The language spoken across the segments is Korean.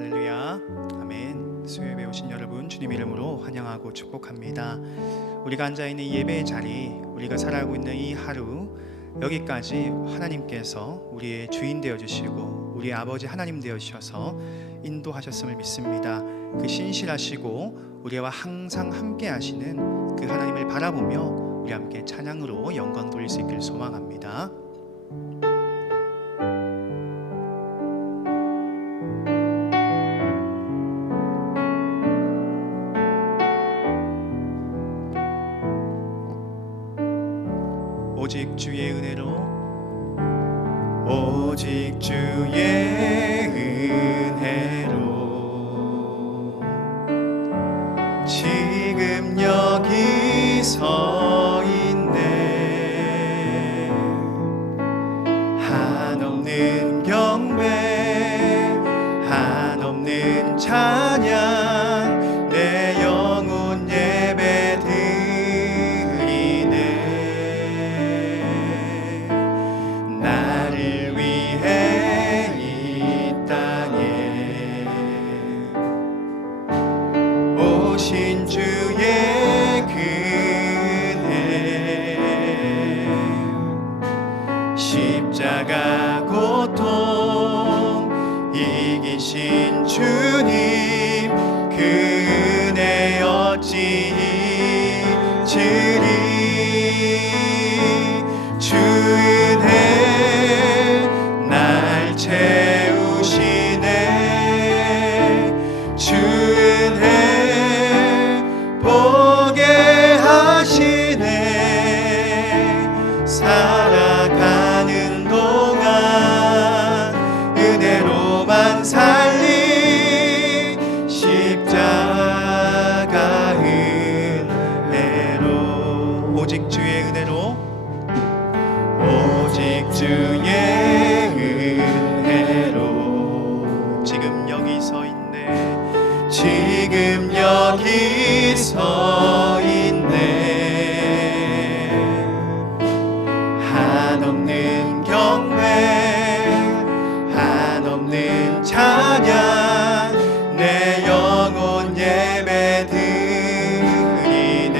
할렐루야, 아멘. 수요예배 오신 여러분 주님 이름으로 환영하고 축복합니다. 우리가 앉아있는 이 예배의 자리, 우리가 살아가고 있는 이 하루, 여기까지 하나님께서 우리의 주인 되어주시고 우리의 아버지 하나님 되어주셔서 인도하셨음을 믿습니다. 그 신실하시고 우리와 항상 함께 하시는 그 하나님을 바라보며 우리 함께 찬양으로 영광 돌릴 수 있기를 소망합니다. 오직 주의 은혜로, 오직 주의 은혜로 지금 여기 서 있네. 한없는 경배, 한없는 찬양, 내 영혼 예배 나를 위해 이 땅에 오신 주의 은혜, 십자가 고통 이기신 주님, 그 은혜 어찌 잊으리. 주 은혜 날 채우시네. 주 은혜 보게 하시네. 살아가는 동안 은혜로만 살리, 십자가 은혜로, 오직 주의 은혜로, 오직 주의 은혜로 지금 여기 서 있네. 지금 여기 서 있네. 한없는 경배, 한없는 찬양, 내 영혼 예배 드리네.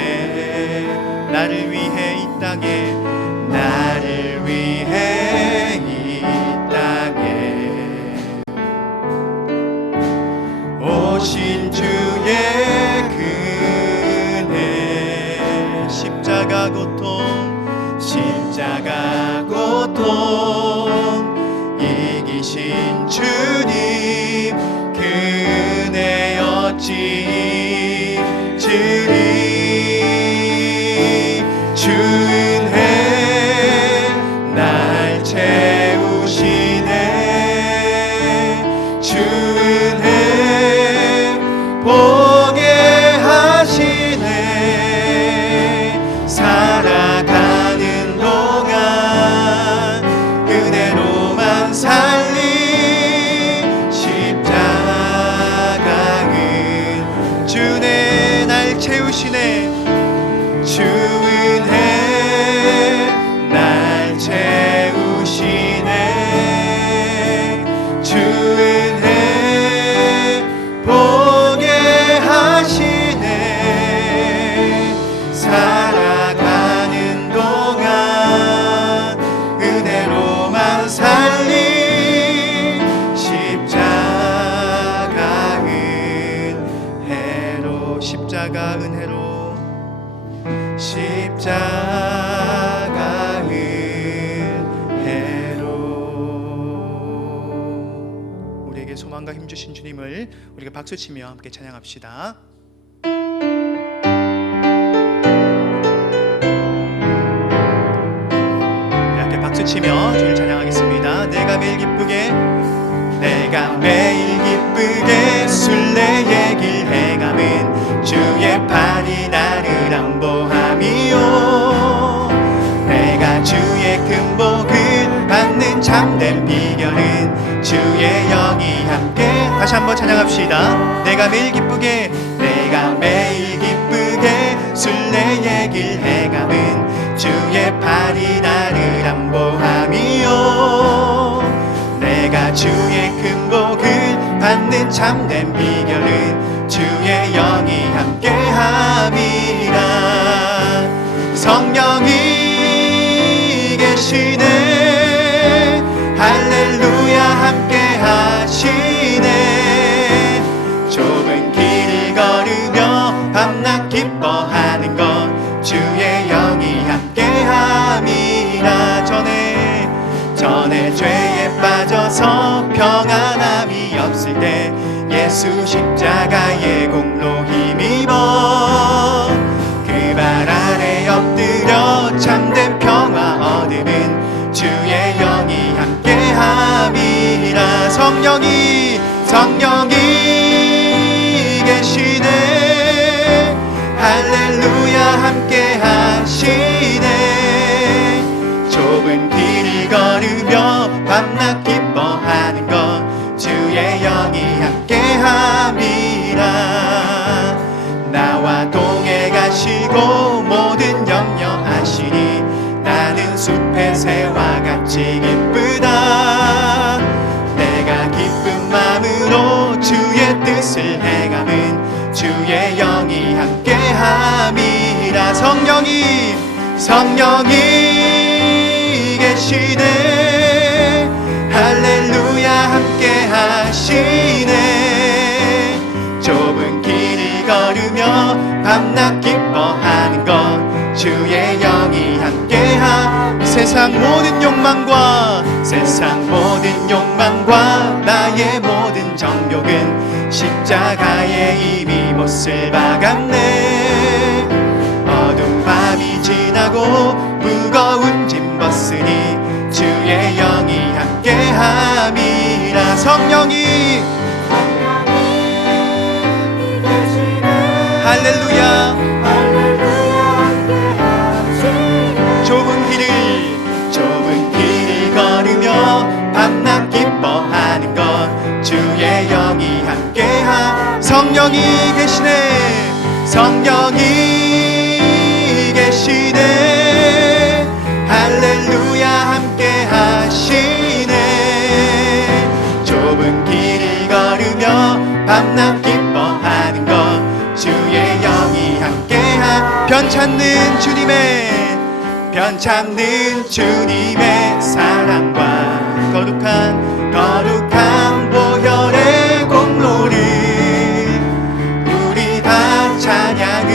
나를 위해 이 땅에, 나를 위해 이 땅에 오신 주의 은혜, 십자가 고통, 십자가 고통 이기신 주님, 그 은혜 어찌 잊으리. 주 은혜 날 채우시네. 주 은혜 보게 하시네. 살아가는 동안 은혜로만 살리, 십자가 은 주 은혜 날 채우시네. 주 은혜 날 채우시네. 주 은혜 보게 하시네. 살아가는 동안 은혜로만 살리, 십자가 은혜로, 십자가 은혜로, 십자가 은혜로. 우리에게 소망과 힘 주신 주님을 우리가 박수치며 함께 찬양합시다. 우리 함께 박수치며 주를 찬양하겠습니다. 내가 매일 기쁘게, 내가 매일 기쁘게 순례의 길 행함은 주의 팔이 나를 안보함이요. 내가 주의 큰 복을 받는 참된 비결은 주의 영이 함께. 다시 한번 찬양합시다. 내가 매일 기쁘게, 내가 매일 기쁘게 순례의 길 행함은 주의 팔이 나를 안보함이요. 내가 주의 큰 복을 받는 참된 비결은 주의 영이 함께함이라. 성령이 계시네. 할렐루야 함께 하시네. 좁은 길을 걸으며 밤낮 기뻐하는 것 주의 영이 함께함이라. 전에 죄에 빠져서 평안함이 없을 때 예수 십자가의 공로 힘입어 그 발 아래 엎드려 참된 평화 얻음은 주의 영이 함께함이라. 성령이 계시네. 할렐루야 함께 하시네. 좁은 길을 걸으며 밤낮 기뻐하는 것 주의 영이 함께함이라. 나와 동해 가시고 모든 염려하시니 나는 숲의 새와 같이 기쁘다. 내가 기쁜 마음으로 주의 뜻을 행함은 주의 영이 함께함이라. 성령이 계시네. 할렐루야 함께 하시네. 좁은 길을 걸으며 밤낮 기뻐하는 것 주의 영이 함께함. 세상 모든 욕망과 나의 모든 정욕은 십자가에 이미 못을 박았네. 어두운 밤이 지나고 무거운 짐 벗으니 주의 영이 함께함이라. 성령이 계시네. 할렐루야 좁은 길을 걸으며 밤낮 기뻐하는 것 주의 영이 함께함. 성령이 계시네. 할렐루야 함께 하시네. 좁은 길을 걸으며 밤낮 기뻐하는 것 주의 영이 함께함. 변찮는 주님의 사랑과 거룩한 보혈의 공로를 우리 다 찬양을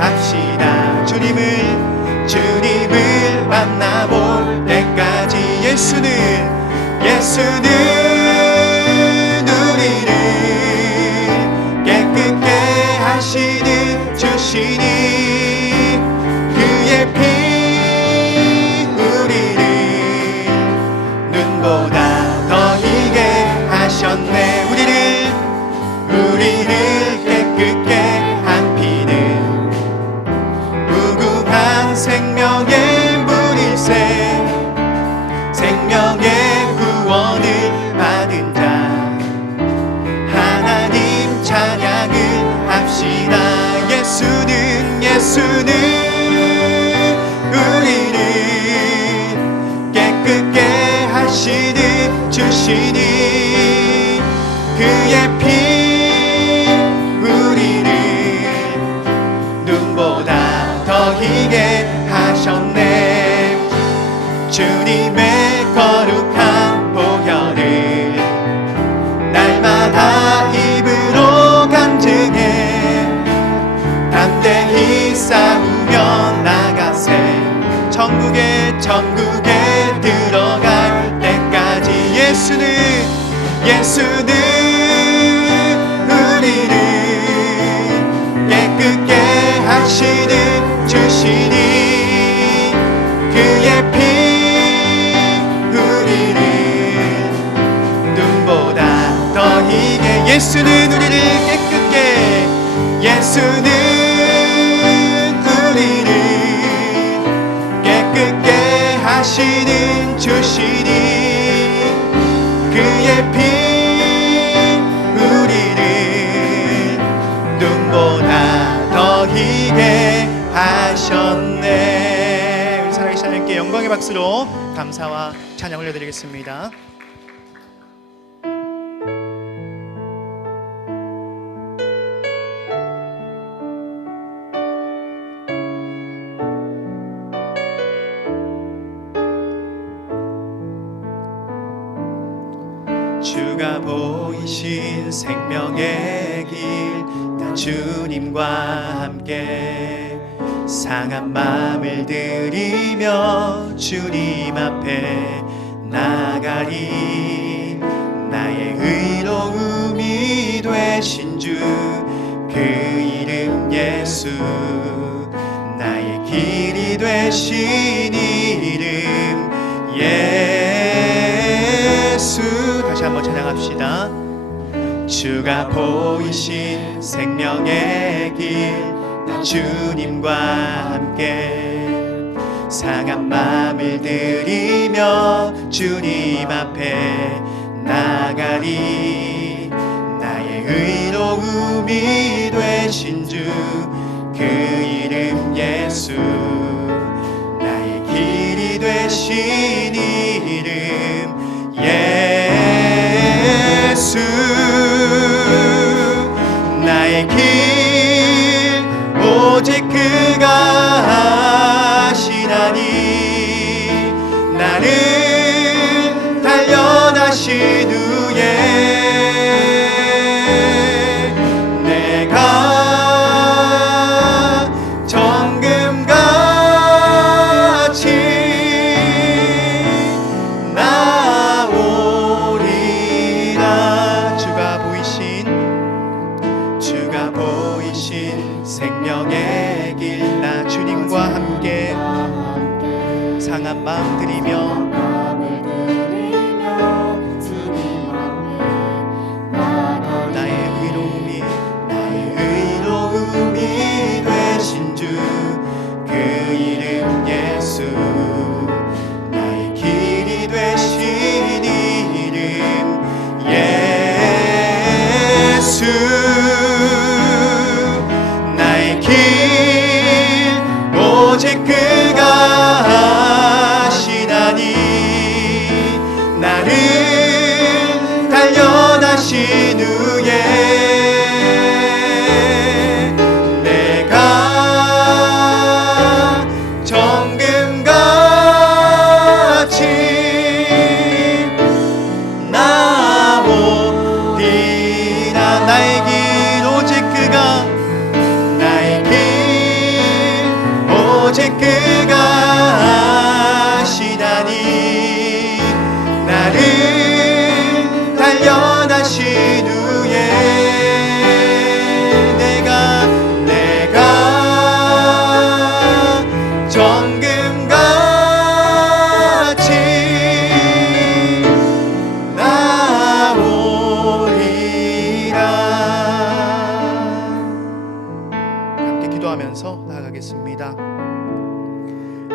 합시다. 주님을 만나볼 때까지 예수는 우리를 깨끗게 하시는 주시니 그의 피 우리를 눈보다 더 희게 하셨네. 우리를 깨끗게 한 피는 무궁한 생명의 물일세. 생명의 구원을 받은 자 하나님 찬양을 합시다. 예수는 우리를 깨끗게 하시는 주시니 그의 피 우리를 눈보다 더 희게 하셨네. 주님의 거룩한 보혈을 날마다 입으로 간증해 담대히 싸우며 나가세. 천국에 들어갈 때까지 예수는 우리를 깨끗게 하시는 주시니 그의 피 우리를 눈보다 더 희게. 예수는 우리를 깨끗게 하시는 주시니 그의 피 우리를 눈보다 더 희게 하셨네. 우리 살아계신 하나님께 영광의 박수로 감사와 찬양 올려드리겠습니다. 주가 보이신 생명의 길, 나 주님과 함께 상한 마음을 들이며 주님 앞에 나가리. 나의 의로움이 되신 주 그 이름 예수, 나의 길이 되신 이름 예수. 다시 한번 찬양합시다. 주가 보이신 생명의 길, 나 주님과 함께 상한 마음을 들이며 주님 앞에 나가리. 나의 의로움이 되신 주 그 이름 예수, 나의 길이 되신 이름 예수. 나의 길 오직 그가 하시나니, 나는 단련하신 후에 생명의 길, 나 주님과 함께 상한 마음 들이며 나의 의로움이 되신 주 그 이름 예수, 나의 길이 되신 이름 예수. 오직 그가 하시나니, 나를 단련하신 후에 내가 정금같이 나오리라. 나의 길 오직 그가, 나의 길 오직 그가 하시나니, 나를 단련하신 후에 내가 정금같이 나오리라. 함께 기도하면서 나아가겠습니다.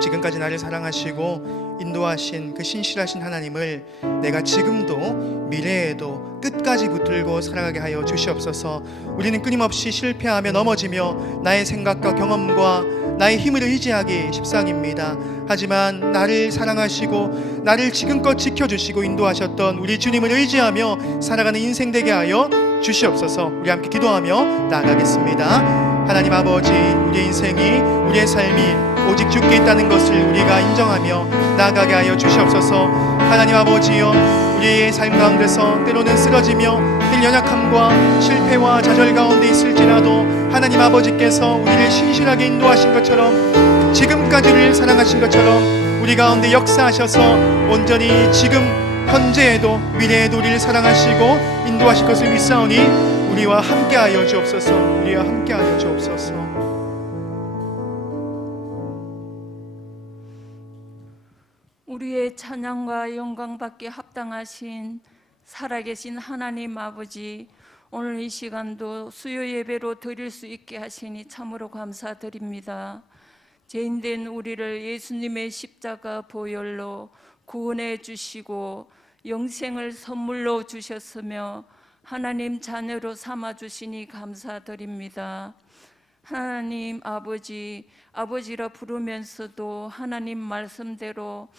지금까지 나를 사랑하시고 인도하신 그 신실하신 하나님을 내가 지금도 미래에도 끝까지 붙들고 살아가게 하여 주시옵소서. 우리는 끊임없이 실패하며 넘어지며 나의 생각과 경험과 나의 힘을 의지하기 십상입니다. 하지만 나를 사랑하시고 나를 지금껏 지켜주시고 인도하셨던 우리 주님을 의지하며 살아가는 인생 되게 하여 주시옵소서. 우리 함께 기도하며 나아가겠습니다. 하나님 아버지, 우리의 인생이, 우리의 삶이 오직 주께 있다는 것을 우리가 인정하며 나아가게 하여 주시옵소서. 하나님 아버지여, 우리의 삶 가운데서 때로는 쓰러지며 늘 연약함과 실패와 좌절 가운데 있을지라도 하나님 아버지께서 우리를 신실하게 인도하신 것처럼, 지금까지 우리를 사랑하신 것처럼 우리 가운데 역사하셔서 온전히 지금 현재에도 미래에도 우리를 사랑하시고 인도하실 것을 믿사오니 우리와 함께하여 주옵소서. 우리와 함께하여 주옵소서. 우리의 찬양과 영광받기에 합당하신 살아계신 하나님 아버지, 오늘 이 시간도 수요 예배로 드릴 수 있게 하시니 참으로 감사드립니다. 죄인된 우리를 예수님의 십자가 보혈로 구원해 주시고 영생을 선물로 주셨으며 하나님 자녀로 삼아 주시니 감사드립니다. 하나님 아버지, 아버지라 부르면서도 하나님 말씀대로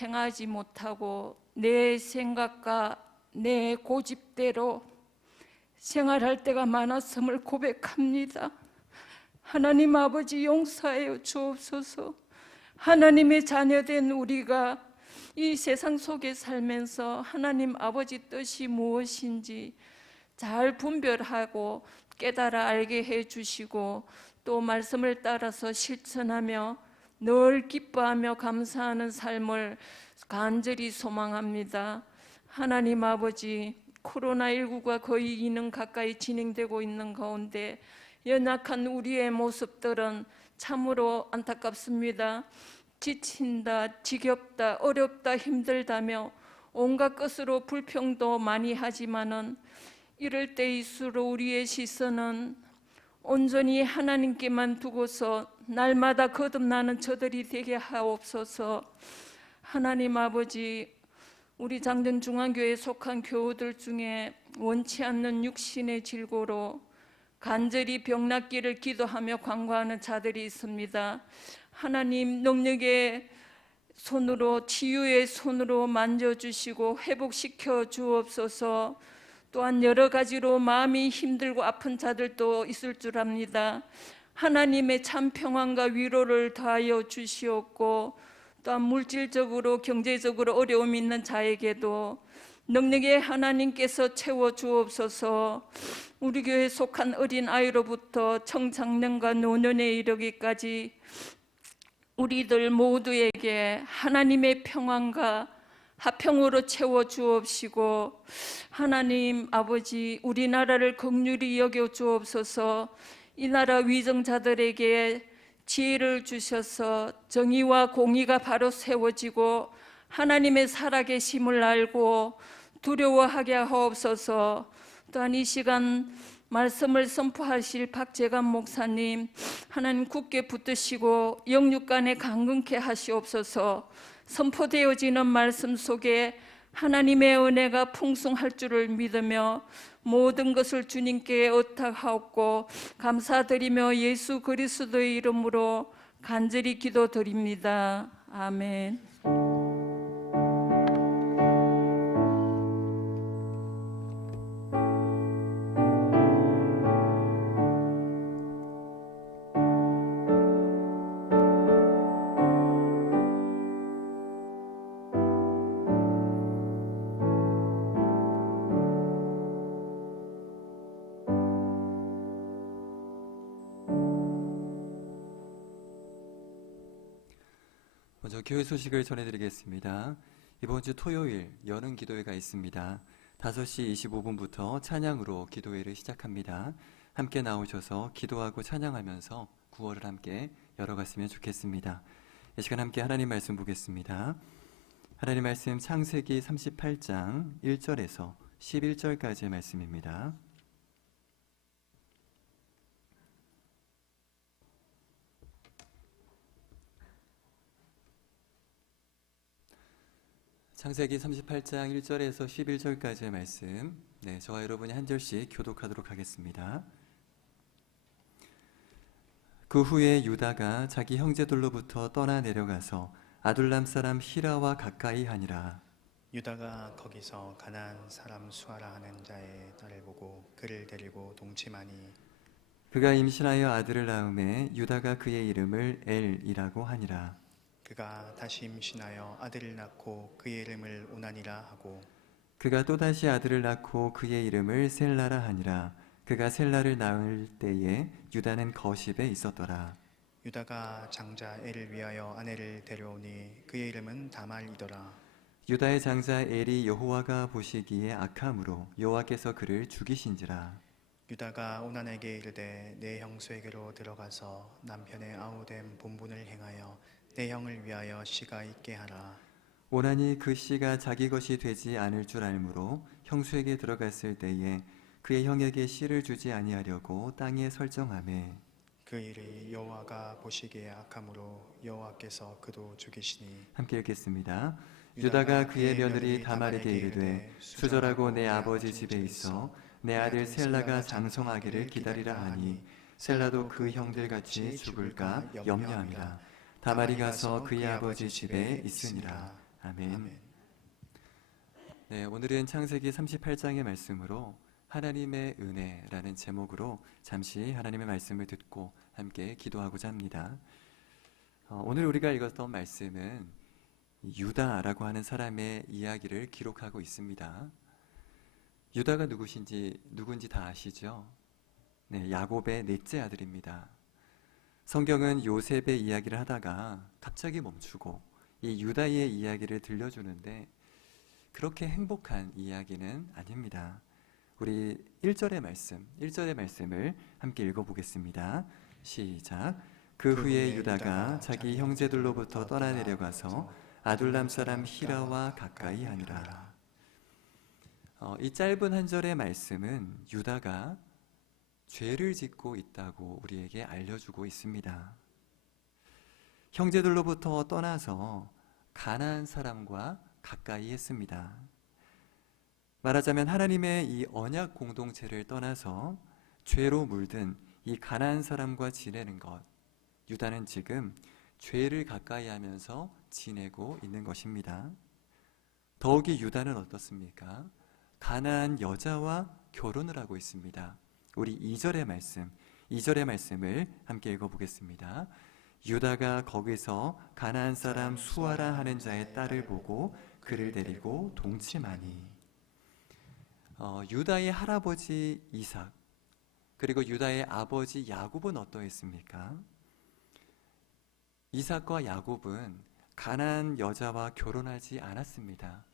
행하지 못하고 내 생각과 내 고집대로 생활할 때가 많았음을 고백합니다. 하나님 아버지, 용서하여 주옵소서. 하나님의 자녀된 우리가 이 세상 속에 살면서 하나님 아버지 뜻이 무엇인지 잘 분별하고 깨달아 알게 해주시고 또 말씀을 따라서 실천하며 늘 기뻐하며 감사하는 삶을 간절히 소망합니다. 하나님 아버지, 코로나19가 거의 2년 가까이 진행되고 있는 가운데 연약한 우리의 모습들은 참으로 안타깝습니다. 지친다, 지겹다, 어렵다, 힘들다며 온갖 것으로 불평도 많이 하지만은 이럴 때일수록 우리의 시선은 온전히 하나님께만 두고서 날마다 거듭나는 저들이 되게 하옵소서. 하나님 아버지, 우리 장전 중앙교회에 속한 교우들 중에 원치 않는 육신의 질고로 간절히 병낫기를 기도하며 간구하는 자들이 있습니다. 하나님 능력의 손으로, 치유의 손으로 만져주시고 회복시켜 주옵소서. 또한 여러 가지로 마음이 힘들고 아픈 자들도 있을 줄 압니다. 하나님의 참 평안과 위로를 더하여 주시옵고, 또한 물질적으로 경제적으로 어려움이 있는 자에게도 능력의 하나님께서 채워 주옵소서. 우리 교회에 속한 어린 아이로부터 청장년과 노년에 이르기까지 우리들 모두에게 하나님의 평안과 화평으로 채워 주옵시고, 하나님 아버지, 우리나라를 긍휼히 여겨 주옵소서. 이 나라 위정자들에게 지혜를 주셔서 정의와 공의가 바로 세워지고 하나님의 살아계심을 알고 두려워하게 하옵소서. 또한 이 시간 말씀을 선포하실 박재감 목사님, 하나님 굳게 붙드시고 영육간에 강건케 하시옵소서. 선포되어지는 말씀 속에 하나님의 은혜가 풍성할 줄을 믿으며 모든 것을 주님께 의탁하옵고 감사드리며 예수 그리스도의 이름으로 간절히 기도드립니다. 아멘. 먼저 교회 소식을 전해드리겠습니다. 이번 주 토요일 여름 기도회가 있습니다. 5시 25분부터 찬양으로 기도회를 시작합니다. 함께 나오셔서 기도하고 찬양하면서 9월을 함께 열어갔으면 좋겠습니다. 이 시간 함께 하나님 말씀 보겠습니다. 하나님 말씀 창세기 38장 1절에서 11절까지의 말씀입니다. 창세기 38장 1절에서 11절까지의 말씀, 저와 여러분이 한 절씩 교독하도록 하겠습니다. 그 후에 유다가 자기 형제들로부터 떠나 내려가서 아둘람 사람 히라와 가까이 하니라. 유다가 거기서 가나안 사람 수아라 하는 자의 딸을 보고 그를 데리고 동침하니 그가 임신하여 아들을 낳음에 유다가 그의 이름을 엘이라고 하니라. 그가 다시 임신하여 아들을 낳고 그의 이름을 오난이라 하고 그가 또다시 아들을 낳고 그의 이름을 셀라라 하니라. 그가 셀라를 낳을 때에 유다는 거십에 있었더라. 유다가 장자 엘을 위하여 아내를 데려오니 그의 이름은 다말이더라. 유다의 장자 엘이 여호와가 보시기에 악함으로 여호와께서 그를 죽이신지라. 유다가 오난에게 이르되 내 형수에게로 들어가서 남편의 아우된 본분을 행하여 내 형을 위하여 씨가 있게 하라. 오난이 그 씨가 자기 것이 되지 않을 줄 알므로 형수에게 들어갔을 때에 그의 형에게 씨를 주지 아니하려고 땅에 설정하매 그 일이 여호와가 보시기에 악함으로 여호와께서 그도 죽이시니. 함께 읽겠습니다. 유다가 그의 며느리 다말에게 이르되 수절하고 내 아버지 집에 있어 내 아들 셀라가 장성하기를 기다리라 하니 셀라도 그 형들같이 죽을까 염려함이라. 다말이 가서 그의 아버지 집에 있으니라. 아멘. 오늘은 창세기 38장의 말씀으로 하나님의 은혜라는 제목으로 잠시 하나님의 말씀을 듣고 함께 기도하고자 합니다. 오늘 우리가 읽었던 말씀은 유다라고 하는 사람의 이야기를 기록하고 있습니다. 유다가 누군지 다 아시죠? 네, 야곱의 넷째 아들입니다. 성경은 요셉의 이야기를 하다가 갑자기 멈추고 이 유다의 이야기를 들려주는데 그렇게 행복한 이야기는 아닙니다. 우리 1절의 말씀을 함께 읽어보겠습니다. 시작. 그 후에 유다가 자기 형제들로부터 떠나내려가서 아둘람 사람 히라와 가까이 하니라. 이 짧은 한 절의 말씀은 유다가 죄를 짓고 있다고 우리에게 알려주고 있습니다. 형제들로부터 떠나서 가나안 사람과 가까이 했습니다. 말하자면 하나님의 이 언약 공동체를 떠나서 죄로 물든 이 가나안 사람과 지내는 것, 유다는 지금 죄를 가까이 하면서 지내고 있는 것입니다. 더욱이 유다는 어떻습니까? 가나안 여자와 결혼을 하고 있습니다. 우리 2절의 말씀을 함께 읽어보겠습니다. 유다가 거기서 가나안 사람 수아라 하는 자의 딸을 보고 그를 데리고 동침하니. 유다의 할아버지 이삭 그리고 유다의 아버지 야곱은 어떠했습니까? 이삭과 야곱은 가나안 여자와 결혼하지 않았습니다.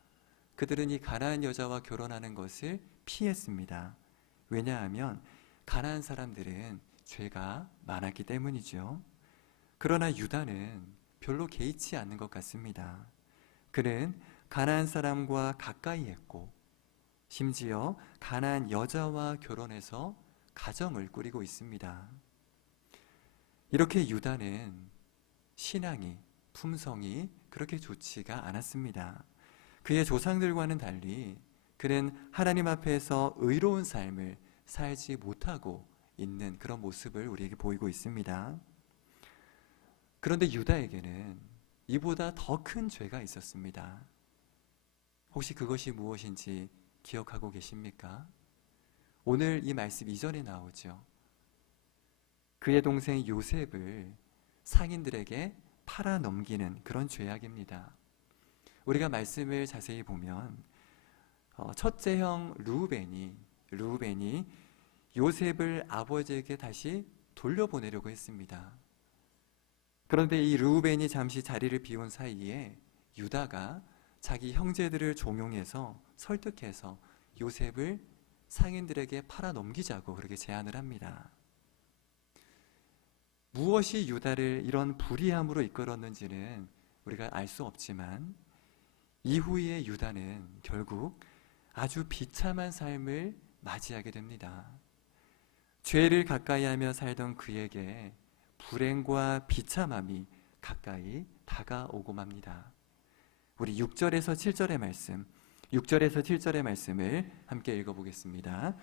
그들은 이 가나안 여자와 결혼하는 것을 피했습니다. 왜냐하면 가나안 사람들은 죄가 많았기 때문이죠. 그러나 유다는 별로 개의치 않는 것 같습니다. 그는 가나안 사람과 가까이 했고 심지어 가나안 여자와 결혼해서 가정을 꾸리고 있습니다. 이렇게 유다는 신앙이, 품성이 그렇게 좋지가 않았습니다. 그의 조상들과는 달리 그는 하나님 앞에서 의로운 삶을 살지 못하고 있는 그런 모습을 우리에게 보이고 있습니다. 그런데 유다에게는 이보다 더 큰 죄가 있었습니다. 혹시 그것이 무엇인지 기억하고 계십니까? 오늘 이 말씀 이전에 나오죠. 그의 동생 요셉을 상인들에게 팔아 넘기는 그런 죄악입니다. 우리가 말씀을 자세히 보면 첫째 형 르우벤이 요셉을 아버지에게 다시 돌려보내려고 했습니다. 그런데 이 르우벤이 잠시 자리를 비운 사이에 유다가 자기 형제들을 종용해서 설득해서 요셉을 상인들에게 팔아 넘기자고 그렇게 제안을 합니다. 무엇이 유다를 이런 불의함으로 이끌었는지는 우리가 알 수 없지만 이후에 유다는 결국 아주 비참한 삶을 맞이하게 됩니다. 죄를 가까이 하며 살던 그에게 불행과 비참함이 가까이 다가오고 맙니다. 우리 6절에서 7절의 말씀을 함께 읽어보겠습니다.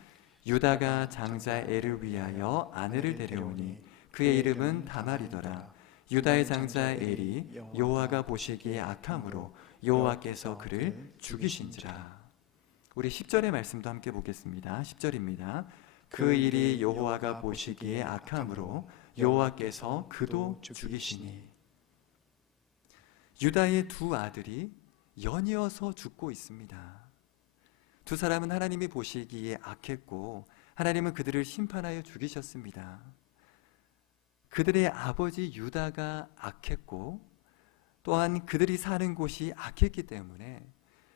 유다가 장자 엘을 위하여 아내를 데려오니 그의 이름은 다말이더라. 유다의 장자 엘이 여호와가 보시기에 악함으로 여호와께서 그를 죽이신지라. 우리 10절의 말씀도 함께 보겠습니다. 10절입니다. 그 일이 여호와가 보시기에 악함으로 여호와께서 그도 죽이시니. 유다의 두 아들이 연이어서 죽고 있습니다. 두 사람은 하나님이 보시기에 악했고 하나님은 그들을 심판하여 죽이셨습니다. 그들의 아버지 유다가 악했고 또한 그들이 사는 곳이 악했기 때문에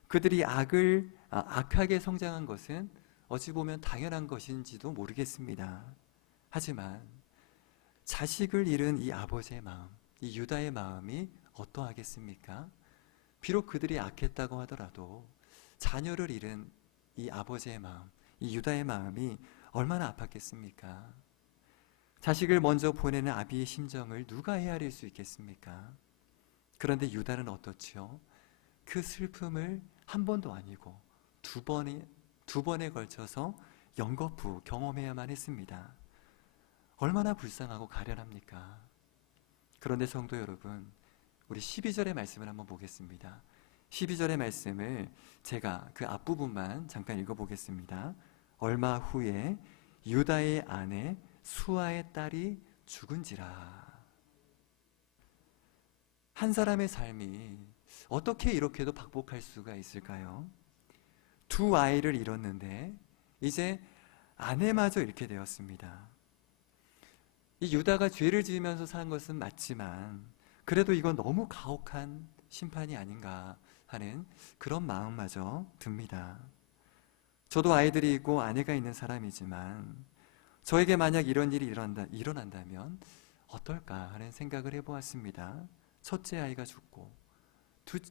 그들이 악하게 성장한 것은 어찌 보면 당연한 것인지도 모르겠습니다. 하지만 자식을 잃은 이 아버지의 마음, 이 유다의 마음이 어떠하겠습니까? 비록 그들이 악했다고 하더라도 자녀를 잃은 이 아버지의 마음, 이 유다의 마음이 얼마나 아팠겠습니까? 자식을 먼저 보내는 아비의 심정을 누가 헤아릴 수 있겠습니까? 그런데 유다는 어떻지요? 그 슬픔을 한 번도 아니고 두 번에 걸쳐서 연거푸 경험해야만 했습니다. 얼마나 불쌍하고 가련합니까? 그런데 성도 여러분, 우리 12절의 말씀을 한번 보겠습니다. 12절의 말씀을 제가 그 앞부분만 잠깐 읽어보겠습니다. 얼마 후에 유다의 아내 수아의 딸이 죽은지라. 한 사람의 삶이 어떻게 이렇게도 박복할 수가 있을까요? 두 아이를 잃었는데 이제 아내마저 잃게 되었습니다. 이 유다가 죄를 지으면서 산 것은 맞지만 그래도 이건 너무 가혹한 심판이 아닌가 하는 그런 마음마저 듭니다. 저도 아이들이 있고 아내가 있는 사람이지만 저에게 만약 이런 일이 일어난다면 어떨까 하는 생각을 해보았습니다. 첫째 아이가 죽고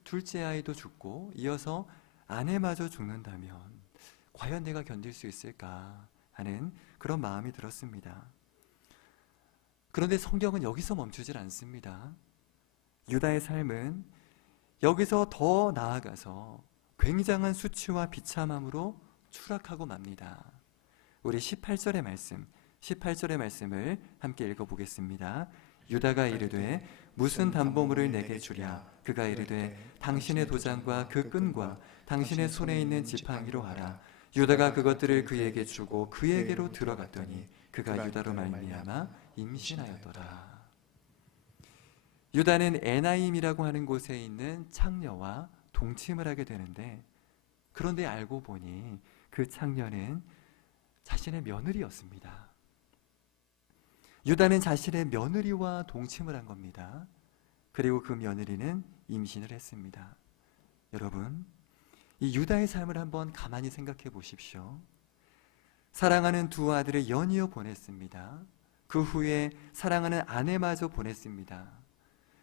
둘째 아이도 죽고 이어서 아내마저 죽는다면 과연 내가 견딜 수 있을까 하는 그런 마음이 들었습니다. 그런데 성경은 여기서 멈추질 않습니다. 유다의 삶은 여기서 더 나아가서 굉장한 수치와 비참함으로 추락하고 맙니다. 우리 18절의 말씀을 함께 읽어보겠습니다. 유다가 이르되 무슨 담보물을 내게 주랴. 그가 이르되 당신의 도장과 그 끈과 당신의 손에 있는 지팡이로 하라. 유다가 그것들을 그에게 주고 그에게로 들어갔더니 그가 유다로 말미암아 임신하였도다. 유다는 에나임이라고 하는 곳에 있는 창녀와 동침을 하게 되는데, 그런데 알고 보니 그 창녀는 자신의 며느리였습니다. 유다는 자신의 며느리와 동침을 한 겁니다. 그리고 그 며느리는 임신을 했습니다. 여러분, 이 유다의 삶을 한번 가만히 생각해 보십시오. 사랑하는 두 아들을 연이어 보냈습니다. 그 후에 사랑하는 아내마저 보냈습니다.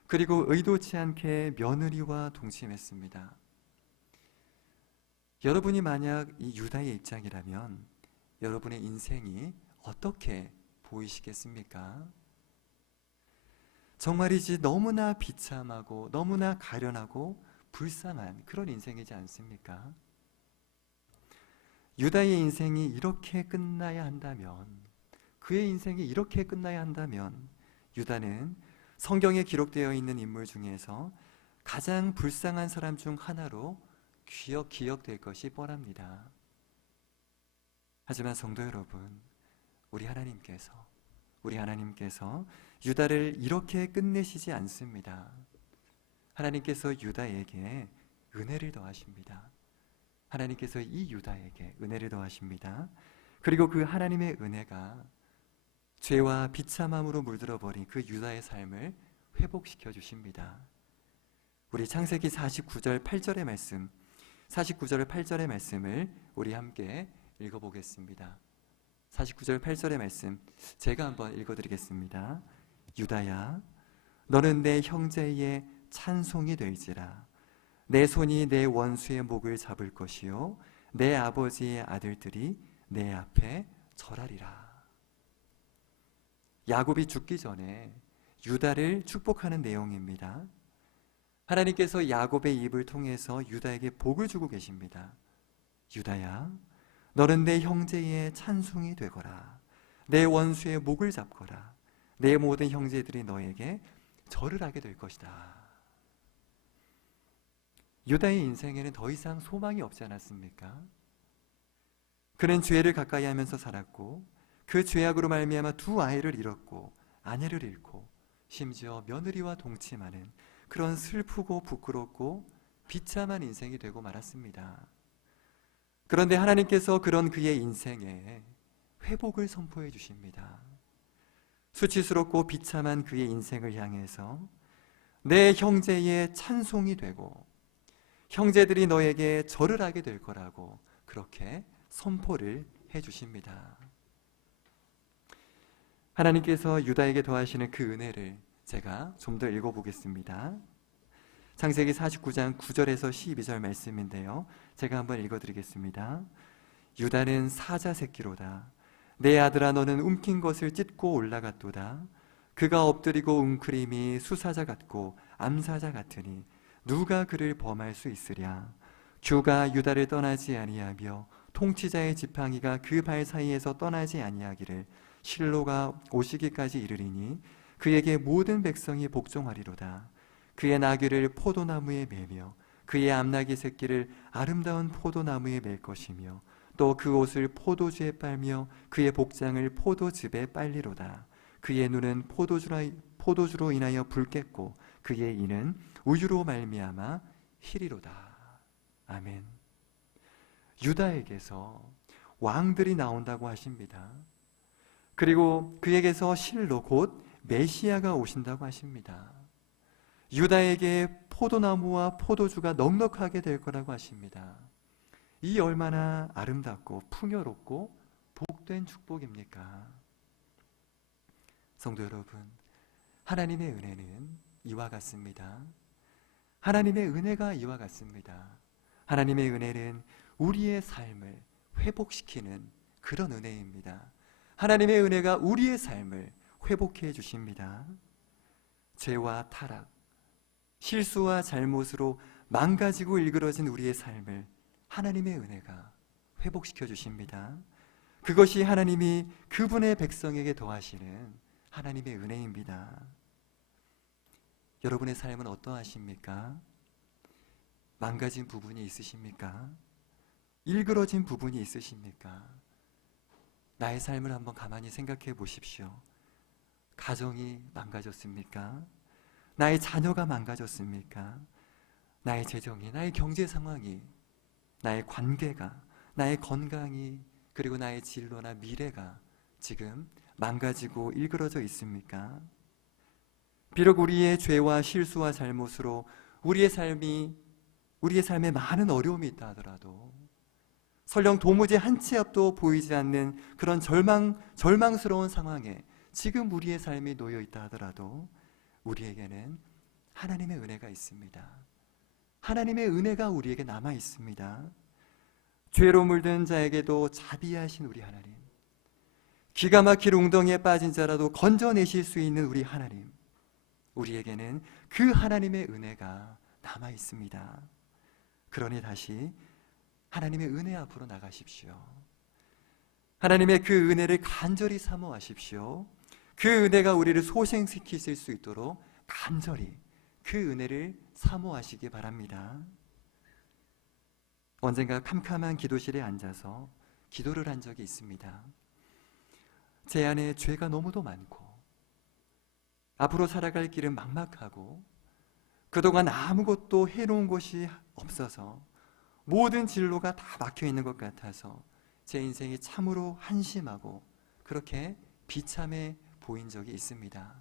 그리고 의도치 않게 며느리와 동침했습니다. 여러분이 만약 이 유다의 입장이라면 여러분의 인생이 어떻게 보이시겠습니까? 정말이지 너무나 비참하고 너무나 가련하고 불쌍한 그런 인생이지 않습니까? 유다의 인생이 이렇게 끝나야 한다면, 그의 인생이 이렇게 끝나야 한다면 유다는 성경에 기록되어 있는 인물 중에서 가장 불쌍한 사람 중 하나로 기억될 것이 뻔합니다. 하지만 성도 여러분, 우리 하나님께서 유다를 이렇게 끝내시지 않습니다. 하나님께서 유다에게 은혜를 더하십니다. 하나님께서 이 유다에게 은혜를 더하십니다. 그리고 그 하나님의 은혜가 죄와 비참함으로 물들어버린 그 유다의 삶을 회복시켜 주십니다. 우리 창세기 49절 8절의 말씀을 우리 함께 읽어보겠습니다. 49절 8절의 말씀 제가 한번 읽어드리겠습니다. 유다야, 너는 내 형제의 찬송이 될지라. 내 손이 내 원수의 목을 잡을 것이요 내 아버지의 아들들이 내 앞에 절하리라. 야곱이 죽기 전에 유다를 축복하는 내용입니다. 하나님께서 야곱의 입을 통해서 유다에게 복을 주고 계십니다. 유다야, 너는 내 형제의 찬송이 되거라. 내 원수의 목을 잡거라. 내 모든 형제들이 너에게 절을 하게 될 것이다. 유다의 인생에는 더 이상 소망이 없지 않았습니까? 그는 죄를 가까이 하면서 살았고 그 죄악으로 말미암아 두 아이를 잃었고 아내를 잃고 심지어 며느리와 동침하는 그런 슬프고 부끄럽고 비참한 인생이 되고 말았습니다. 그런데 하나님께서 그런 그의 인생에 회복을 선포해 주십니다. 수치스럽고 비참한 그의 인생을 향해서 내 형제의 찬송이 되고 형제들이 너에게 절을 하게 될 거라고 그렇게 선포를 해 주십니다. 하나님께서 유다에게 더하시는 그 은혜를 제가 좀 더 읽어보겠습니다. 창세기 49장 9절에서 12절 말씀인데요, 제가 한번 읽어드리겠습니다. 유다는 사자 새끼로다. 내 아들아, 너는 움킨 것을 찢고 올라갔도다. 그가 엎드리고 웅크림이 수사자 같고 암사자 같으니 누가 그를 범할 수 있으랴. 규가 유다를 떠나지 아니하며 통치자의 지팡이가 그 발 사이에서 떠나지 아니하기를 실로가 오시기까지 이르리니 그에게 모든 백성이 복종하리로다. 그의 나귀를 포도나무에 매며 그의 암나귀 새끼를 아름다운 포도나무에 맬 것이며 또 그 옷을 포도주에 빨며 그의 복장을 포도즙에 빨리로다. 그의 눈은 포도주로 인하여 붉겠고 그의 이는 우유로 말미암아 희리로다. 아멘. 유다에게서 왕들이 나온다고 하십니다. 그리고 그에게서 실로 곧 메시아가 오신다고 하십니다. 유다에게 포도나무와 포도주가 넉넉하게 될 거라고 하십니다. 이 얼마나 아름답고 풍요롭고 복된 축복입니까? 성도 여러분, 하나님의 은혜는 이와 같습니다. 하나님의 은혜가 이와 같습니다. 하나님의 은혜는 우리의 삶을 회복시키는 그런 은혜입니다. 하나님의 은혜가 우리의 삶을 회복해 주십니다. 죄와 타락, 실수와 잘못으로 망가지고 일그러진 우리의 삶을 하나님의 은혜가 회복시켜 주십니다. 그것이 하나님이 그분의 백성에게 더하시는 하나님의 은혜입니다. 여러분의 삶은 어떠하십니까? 망가진 부분이 있으십니까? 일그러진 부분이 있으십니까? 나의 삶을 한번 가만히 생각해 보십시오. 가정이 망가졌습니까? 나의 자녀가 망가졌습니까? 나의 재정이, 나의 경제 상황이, 나의 관계가, 나의 건강이, 그리고 나의 진로나 미래가 지금 망가지고 일그러져 있습니까? 비록 우리의 죄와 실수와 잘못으로 우리의 삶에 많은 어려움이 있다 하더라도, 설령 도무지 한 치 앞도 보이지 않는 그런 절망스러운 상황에 지금 우리의 삶이 놓여 있다 하더라도 우리에게는 하나님의 은혜가 있습니다. 하나님의 은혜가 우리에게 남아 있습니다. 죄로 물든 자에게도 자비하신 우리 하나님, 기가 막힐 웅덩이에 빠진 자라도 건져내실 수 있는 우리 하나님, 우리에게는 그 하나님의 은혜가 남아 있습니다. 그러니 다시 하나님의 은혜 앞으로 나가십시오. 하나님의 그 은혜를 간절히 사모하십시오. 그 은혜가 우리를 소생시키실 수 있도록 간절히 그 은혜를 사모하시기 바랍니다. 언젠가 캄캄한 기도실에 앉아서 기도를 한 적이 있습니다. 제 안에 죄가 너무도 많고 앞으로 살아갈 길은 막막하고 그동안 아무것도 해놓은 것이 없어서 모든 진로가 다 막혀 있는 것 같아서 제 인생이 참으로 한심하고 그렇게 비참해 보인 적이 있습니다.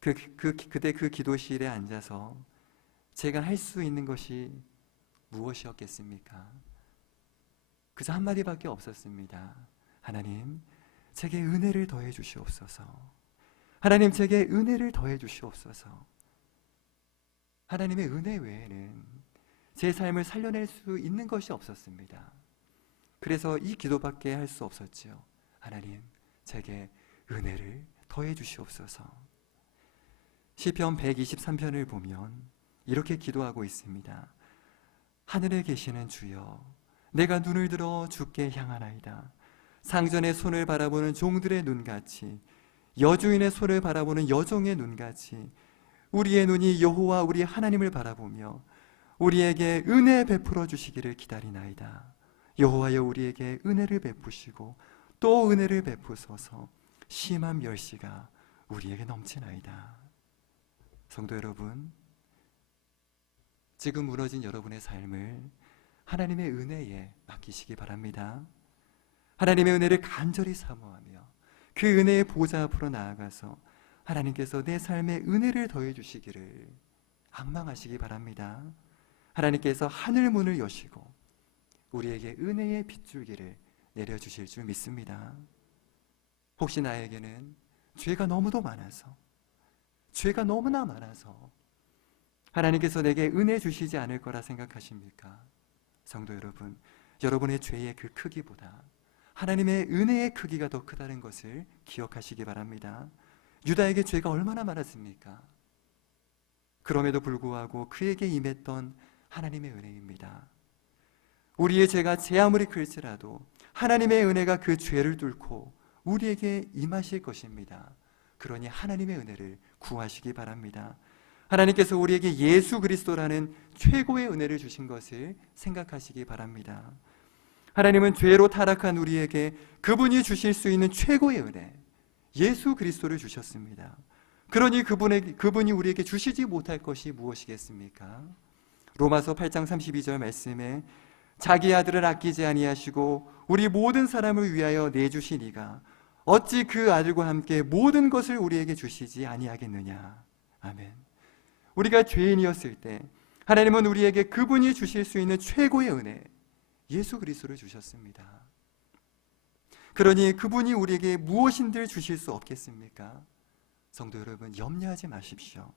그때 그 기도실에 앉아서 제가 할 수 있는 것이 무엇이었겠습니까? 그저 한마디밖에 없었습니다. 하나님, 제게 은혜를 더해 주시옵소서. 하나님, 제게 은혜를 더해 주시옵소서. 하나님의 은혜 외에는 제 삶을 살려낼 수 있는 것이 없었습니다. 그래서 이 기도밖에 할 수 없었지요. 하나님, 제게 은혜를 더해 주시옵소서. 시편 123편을 보면 이렇게 기도하고 있습니다. 하늘에 계시는 주여, 내가 눈을 들어 주께 향하나이다. 상전의 손을 바라보는 종들의 눈같이, 여주인의 손을 바라보는 여종의 눈같이 우리의 눈이 여호와 우리 하나님을 바라보며 우리에게 은혜 베풀어 주시기를 기다리나이다. 여호와여, 우리에게 은혜를 베푸시고 또 은혜를 베푸소서. 심한 멸시가 우리에게 넘치나이다. 성도 여러분, 지금 무너진 여러분의 삶을 하나님의 은혜에 맡기시기 바랍니다. 하나님의 은혜를 간절히 사모하며 그 은혜의 보좌 앞으로 나아가서 하나님께서 내 삶에 은혜를 더해 주시기를 앙망하시기 바랍니다. 하나님께서 하늘 문을 여시고 우리에게 은혜의 빗줄기를 내려주실 줄 믿습니다. 혹시 나에게는 죄가 너무도 많아서, 죄가 너무나 많아서 하나님께서 내게 은혜 주시지 않을 거라 생각하십니까? 성도 여러분, 여러분의 죄의 그 크기보다 하나님의 은혜의 크기가 더 크다는 것을 기억하시기 바랍니다. 유다에게 죄가 얼마나 많았습니까? 그럼에도 불구하고 그에게 임했던 하나님의 은혜입니다. 우리의 죄가 제 아무리 클지라도 하나님의 은혜가 그 죄를 뚫고 우리에게 임하실 것입니다. 그러니 하나님의 은혜를 구하시기 바랍니다. 하나님께서 우리에게 예수 그리스도라는 최고의 은혜를 주신 것을 생각하시기 바랍니다. 하나님은 죄로 타락한 우리에게 그분이 주실 수 있는 최고의 은혜, 예수 그리스도를 주셨습니다. 그러니 그분이 우리에게 주시지 못할 것이 무엇이겠습니까? 로마서 8장 32절 말씀에 자기 아들을 아끼지 아니하시고 우리 모든 사람을 위하여 내주시니가 어찌 그 아들과 함께 모든 것을 우리에게 주시지 아니하겠느냐. 아멘. 우리가 죄인이었을 때 하나님은 우리에게 그분이 주실 수 있는 최고의 은혜, 예수 그리스도를 주셨습니다. 그러니 그분이 우리에게 무엇인들 주실 수 없겠습니까? 성도 여러분, 염려하지 마십시오.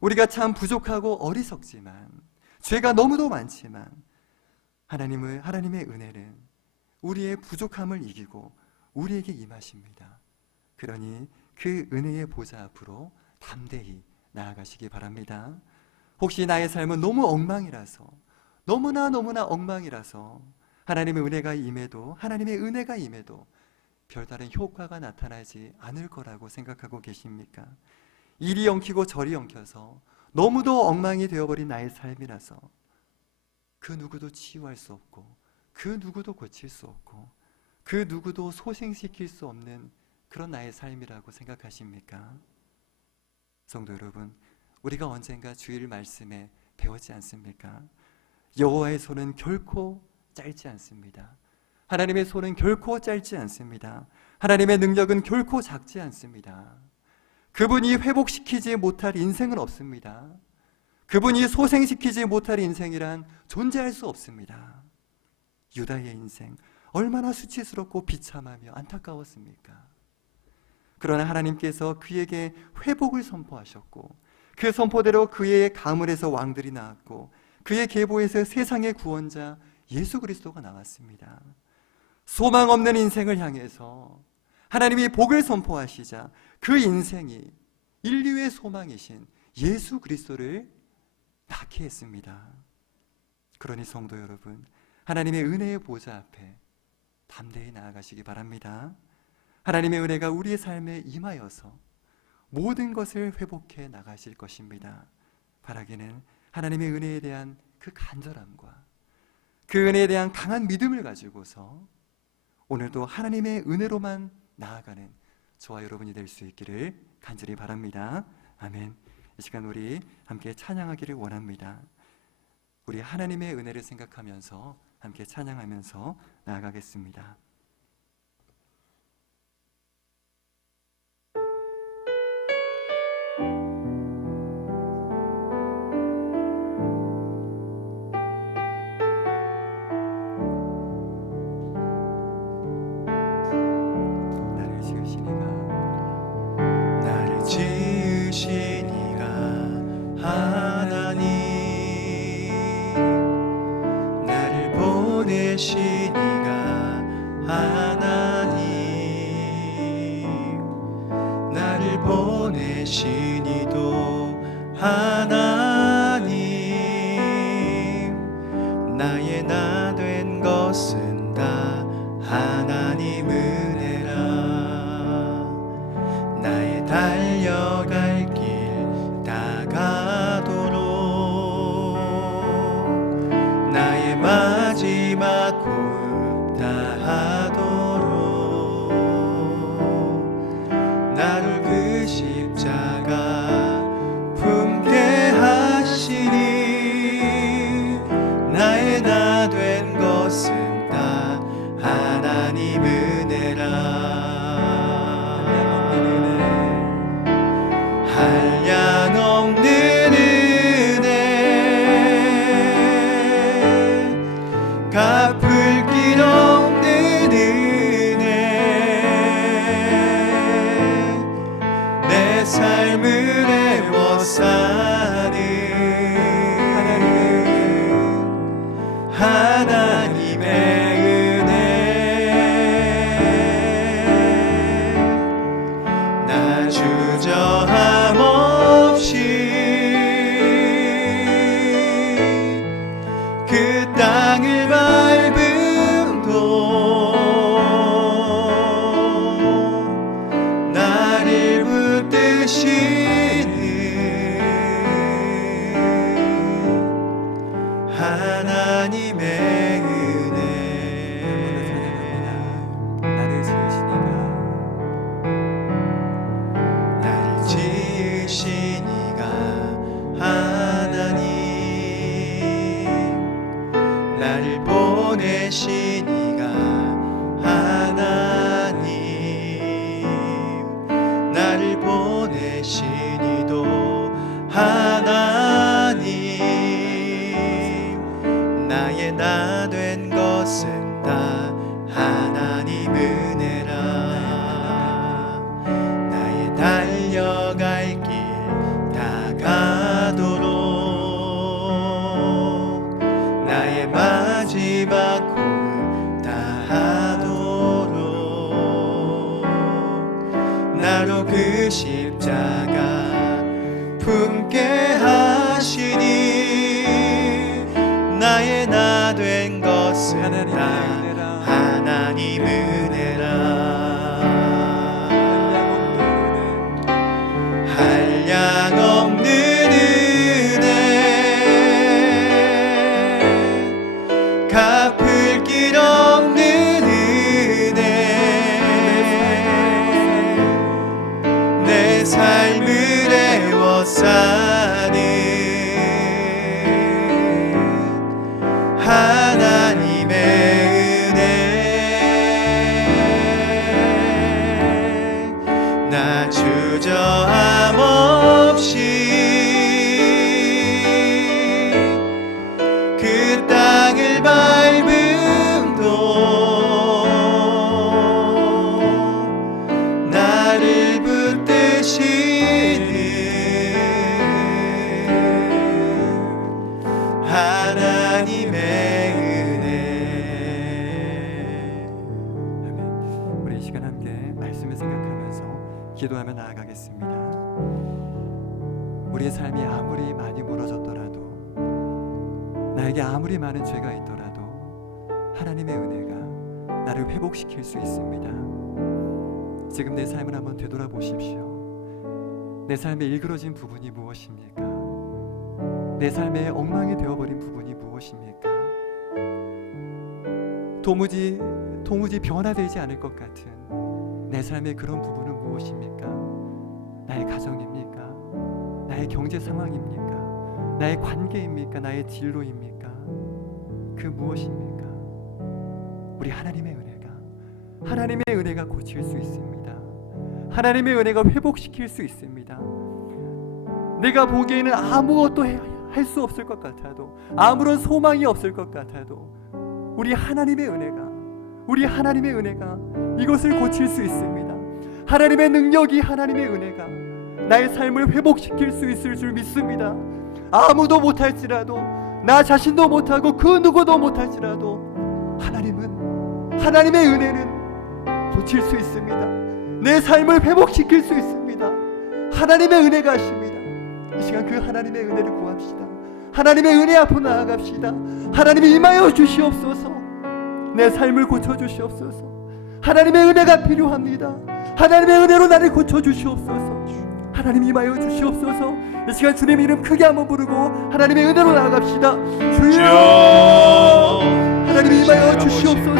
우리가 참 부족하고 어리석지만, 죄가 너무도 많지만 하나님의 은혜는 우리의 부족함을 이기고 우리에게 임하십니다. 그러니 그 은혜의 보좌 앞으로 담대히 나아가시기 바랍니다. 혹시 나의 삶은 너무 엉망이라서, 너무나 엉망이라서 하나님의 은혜가 임해도, 하나님의 은혜가 임해도 별다른 효과가 나타나지 않을 거라고 생각하고 계십니까? 이리 엉키고 저리 엉켜서 너무도 엉망이 되어버린 나의 삶이라서 그 누구도 치유할 수 없고, 그 누구도 고칠 수 없고, 그 누구도 소생시킬 수 없는 그런 나의 삶이라고 생각하십니까? 성도 여러분, 우리가 언젠가 주일 말씀에 배웠지 않습니까? 여호와의 손은 결코 짧지 않습니다. 하나님의 손은 결코 짧지 않습니다. 하나님의 능력은 결코 작지 않습니다. 그분이 회복시키지 못할 인생은 없습니다. 그분이 소생시키지 못할 인생이란 존재할 수 없습니다. 유다의 인생 얼마나 수치스럽고 비참하며 안타까웠습니까? 그러나 하나님께서 그에게 회복을 선포하셨고, 그 선포대로 그의 가문에서 왕들이 나왔고, 그의 계보에서 세상의 구원자 예수 그리스도가 나왔습니다. 소망 없는 인생을 향해서 하나님이 복을 선포하시자 그 인생이 인류의 소망이신 예수 그리스도를 낳게 했습니다. 그러니 성도 여러분, 하나님의 은혜의 보좌 앞에 담대히 나아가시기 바랍니다. 하나님의 은혜가 우리의 삶에 임하여서 모든 것을 회복해 나가실 것입니다. 바라기는 하나님의 은혜에 대한 그 간절함과 그 은혜에 대한 강한 믿음을 가지고서 오늘도 하나님의 은혜로만 나아가는 저와 여러분이 될 수 있기를 간절히 바랍니다. 아멘. 이 시간 우리 함께 찬양하기를 원합니다. 우리 하나님의 은혜를 생각하면서 함께 찬양하면서 나아가겠습니다. 나를 지으신 이가 하나님, 나를 보내신 이가 하나님, 나를 보내신 이도 하나님, 나의 나 된 것은 다 하나님 은혜라. 나의 달려갈 길 다가도록, 나의 마지막 호흡 다하도록, 나를 그 십자가 품게 하시니, 나의 나 된 것은 다 하나님 은혜라. 하나님 은혜라 나의 달려갈 길 다가도록 나의 마지막 골 다하도록 나로 그 십자가 품게 하시니 나의 나 된 것은 다 하나님 은혜라 한량없는 은혜 갚을 길 없는 은혜 내 삶을 애워싸는 하나님의 은혜 나 주저함 없이 그 땅을 밟음도 나를 붙드시는 하나님의 우리 이 시간 함께 말씀을 생각하면서 기도하며 나아가겠습니다. 우리의 삶이 아무리 많이 무너졌더라도 나에게 아무리 많은 죄가 있더라도 하나님의 은혜가 나를 회복시킬 수 있습니다. 지금 내 삶을 한번 되돌아보십시오. 내 삶에 일그러진 부분이 무엇입니까? 내 삶에 엉망이 되어버린 부분이 무엇입니까? 도무지 변화되지 않을 것 같은 내 삶의 그런 부분은 무엇입니까? 나의 가정입니까? 나의 경제 상황입니까? 나의 관계입니까? 나의 진로입니까? 그 무엇입니까? 우리 하나님의 은혜가 고칠 수 있습니다. 하나님의 은혜가 회복시킬 수 있습니다. 내가 보기에는 아무것도 할 수 없을 것 같아도, 아무런 소망이 없을 것 같아도 우리 하나님의 은혜가 이것을 고칠 수 있습니다. 하나님의 능력이, 하나님의 은혜가 나의 삶을 회복시킬 수 있을 줄 믿습니다. 아무도 못할지라도, 나 자신도 못하고 그 누구도 못할지라도 하나님의 은혜는 고칠 수 있습니다. 내 삶을 회복시킬 수 있습니다. 하나님의 은혜가 하십니다. 이 시간 그 하나님의 은혜를 구합시다. 하나님의 은혜 앞으로 나아갑시다. 하나님이 임하여 주시옵소서. 내 삶을 고쳐주시옵소서. 하나님의 은혜가 필요합니다. 하나님의 은혜로 나를 고쳐주시옵소서. 하나님 임하여 주시옵소서. 이 시간 주님의 이름 크게 한번 부르고 하나님의 은혜로 나아갑시다. 주여, 하나님 임하여 주시옵소서.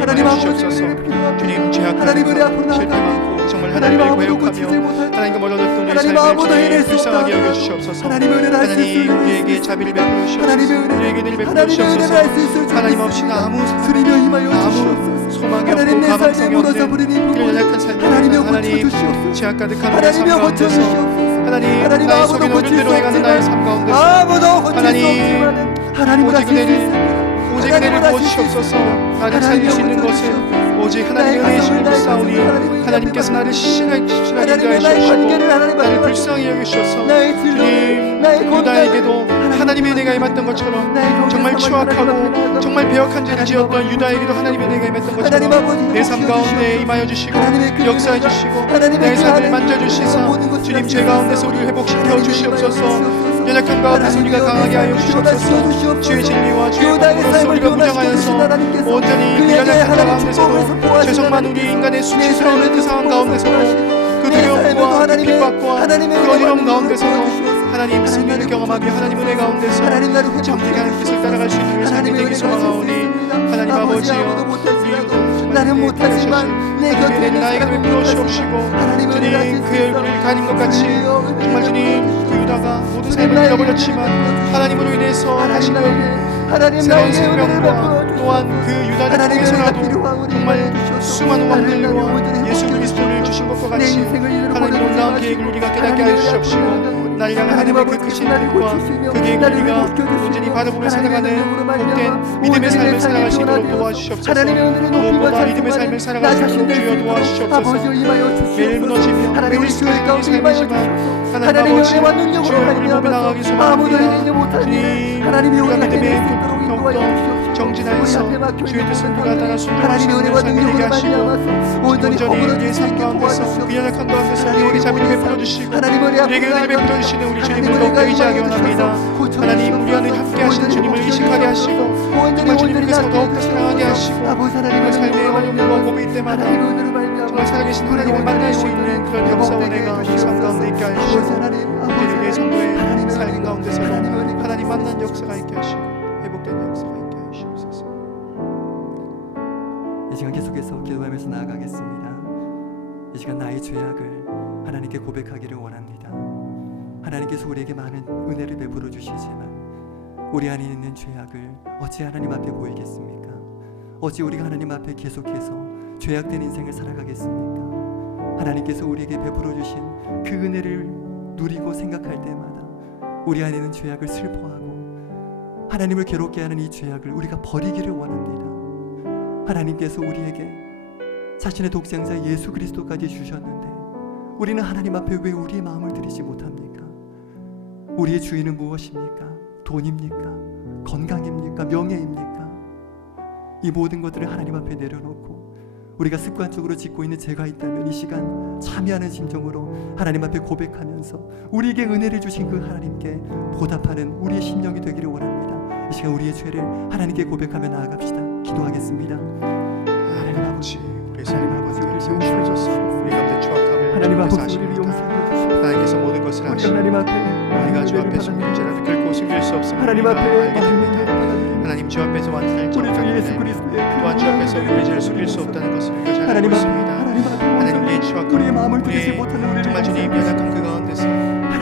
하나님 아버지 주님 죄악과 하나님 은혜 앞으로 실패 나아갑니다. 많고 정말 하나님 하나님을 아무도 고치지 고역하며 못할 하나님과 멀어졌던 우리 하나님 삶을 아무도 주님 해낼 수 불쌍하게 없다. 여겨주시옵소서. 하나님의 은혜를 할 수 하나님 있을 우리에게 자비를 베풀어 하나님의 주시옵소서. 은혜, 우리에게 늘 베풀어 하나님의 은혜를 할 수 주시옵소서. 있을 줄 하나님 없이는 믿습니다. 아무 주님여 임하여 주시옵소서. 소망이 하나님 없고 내 삶에 가망성이 무너져 없는 버린 이 그 부분을 연약한 삶을 하나님여 하나님 고쳐주시옵소서. 죄악 가득한 우리의 삶 하나님여 가운데서 고쳐주시옵소서. 하나님 하나님 나의 아무도 속에 고칠 수 어른대로 행하는 나의 삶 가운데서 아무도 고칠 수 하나님, 없지만은 하나님을 오직 하실 수 은혜를, 있습니다. 오직 하나님을 은혜를 하실 수 부어주시옵소서. 있습니다. 나를 살릴 수 있는 하나님여 것은 고쳐주시옵소서. 오직 하나님의 나의 은혜의 가정을, 힘을 나의 싸우니 가정을 하나님의 하나님께서 은혜를 나를 신하게 하나님의 나의 인도하시옵시고 관계를 하나님 나를 앞에 불쌍히 여기시옵소서. 나의 진로, 주님 나의 건강, 유다에게도 하나님의 은혜가 임했던 것처럼 정말 추악하고 정말 배역한 죄를 지었던 유다에게도 하나님의 은혜가 임했던 것처럼 내 삶 가운데 임하여 주시고 역사해 주시고 내 삶을 만져주시사 주님 죄 가운데서 우리를 회복시켜 주시옵소서. 연약한 가운데서 우리가 강하게 하여 주시옵소서. 주의 진리와 주의 복음으로서 우리가 무장하여서 온전히 그 연약한 자 가운데서도 죄성만 우리 인간의 수치스러운 그 상황 가운데서도 그 두려움과 그 핍박과 그 어지러움 가운데서도 하나님 승리를 경험하며 하나님 은혜 가운데서 정직한 뜻을 따라갈 수 있는 우리 삶이 되기 소망하오니 하나님 아버지여 나는 못하지만 내 곁에 있는 나에게 베풀어 주옵시고 주님 그의 얼굴을 가린 것 같이 정말 주님 그 유다가 모든 삶을 잃어버렸지만 하나님으로 인해서 하시는 새로운 생명과 또한 그 유다를 통해서라도 정말 수많은 왕들과 예수 그리스도를 주신 것과 같이 하나님의 놀라운 계획을 우리가 깨닫게 하여 주시옵시고 나를 향한 하나님의 그 크신 뜻과 그게 우리가 온전히 바라보며 살아가는 복된 믿음의 삶을 살아갈 수 있도록 도와주시옵소서. 무엇보다 믿음의 삶을 살아갈 수 있도록 주여 도와주시옵소서. 매일 무너지며 매일 쓰러지는 이 삶이지만 하나님 아버지 주여 우리 몸에 나가기 소망합니다. 주님 우리가 믿음의 더욱더 정진하여서 주의 뜻을 따라 순종하시는 삶이 되게 하시고 온전히 우리의 삶 가운데서 그 연약한 가운데서 우리에게 자비를 베풀어주시고 우리에게 은혜를 베풀어주시는 우리 주님을 더욱더 의지하기 원합니다. 하나님 우리 안에 함께 하신 주님을 의식하게 하시고 정말 주님께서 더욱더 사랑하게 하시고 우리의 삶의 어려움과 고비 때마다 정말 살아계신 하나님을 만날 수 있는 그런 역사 은혜가 삶 가운데 있게 하시고 우리의 성도의 삶 가운데서도 하나님 만난 역사가 있게 하시고 회복된 역사가 있게 하시옵소서. 이 시간 계속해서 기도하면서 나아가겠습니다. 이 시간 나의 죄악을 하나님께 고백하기를 원합니다. 하나님께서 우리에게 많은 은혜를 베풀어 주시지만 우리 안에 있는 죄악을 어찌 하나님 앞에 보이겠습니까? 어찌 우리가 하나님 앞에 계속해서 죄악된 인생을 살아가겠습니까? 하나님께서 우리에게 베풀어 주신 그 은혜를 누리고 생각할 때마다 우리 안에 있는 죄악을 슬퍼하고 하나님을 괴롭게 하는 이 죄악을 우리가 버리기를 원합니다. 하나님께서 우리에게 자신의 독생자 예수 그리스도까지 주셨는데 우리는 하나님 앞에 왜 우리의 마음을 드리지 못합니까? 우리의 주인은 무엇입니까? 돈입니까? 건강입니까? 명예입니까? 이 모든 것들을 하나님 앞에 내려놓고 우리가 습관적으로 짓고 있는 죄가 있다면 이 시간 참여하는 심정으로 하나님 앞에 고백하면서 우리에게 은혜를 주신 그 하나님께 보답하는 우리의 심령이 되기를 원합니다. 이 시간 우리의 죄를 하나님께 고백하며 나아갑시다. 기도하겠습니다. 하나님 아버지 우리의 삶을 아버지가 세우시옵소서. 우리 가운데 추악함을 하나님 주님께서 아버지 우리를 아십니다. 용서해 주시옵소서. 하나님께서 모든 것을 우리 아시고 하나님 앞에 우리가 주 앞에 숨길지라도 결코 숨길 수 없음을 하나님 우리가 앞에 알게 됩니다. 하나님 주 앞에서 완전할지 우리 주 예수 못하는데 그리스도의 또한 주 앞에서 우리의 죄를 숨길 수 없다는 것을 우리가 잘 알고 하나님 앞에 있습니다. 하나님 앞에 하나님 우리의 추악함 우리의 마음을 드리지 우리의 못하는 우리를 정말 주님 연약한 그 가운데서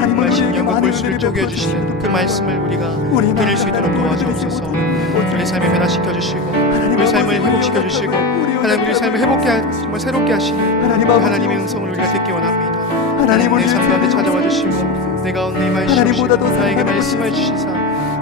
정말 심령과 골수를 쪼개주시는 그 말씀을 우리가 들을 수 있도록 도와주옵소서. 우리 삶을 변화시켜 주시고 우리 삶을 회복시켜 주시고 하나님 우리 삶을 회복해 정말 새롭게 하시는 하나님의 음성을 우리가 듣기 원합니다. 하나님 내 삶 가운데 찾아와 주시고 내 가운데 임하시옵시고 나에게 말씀해 주시사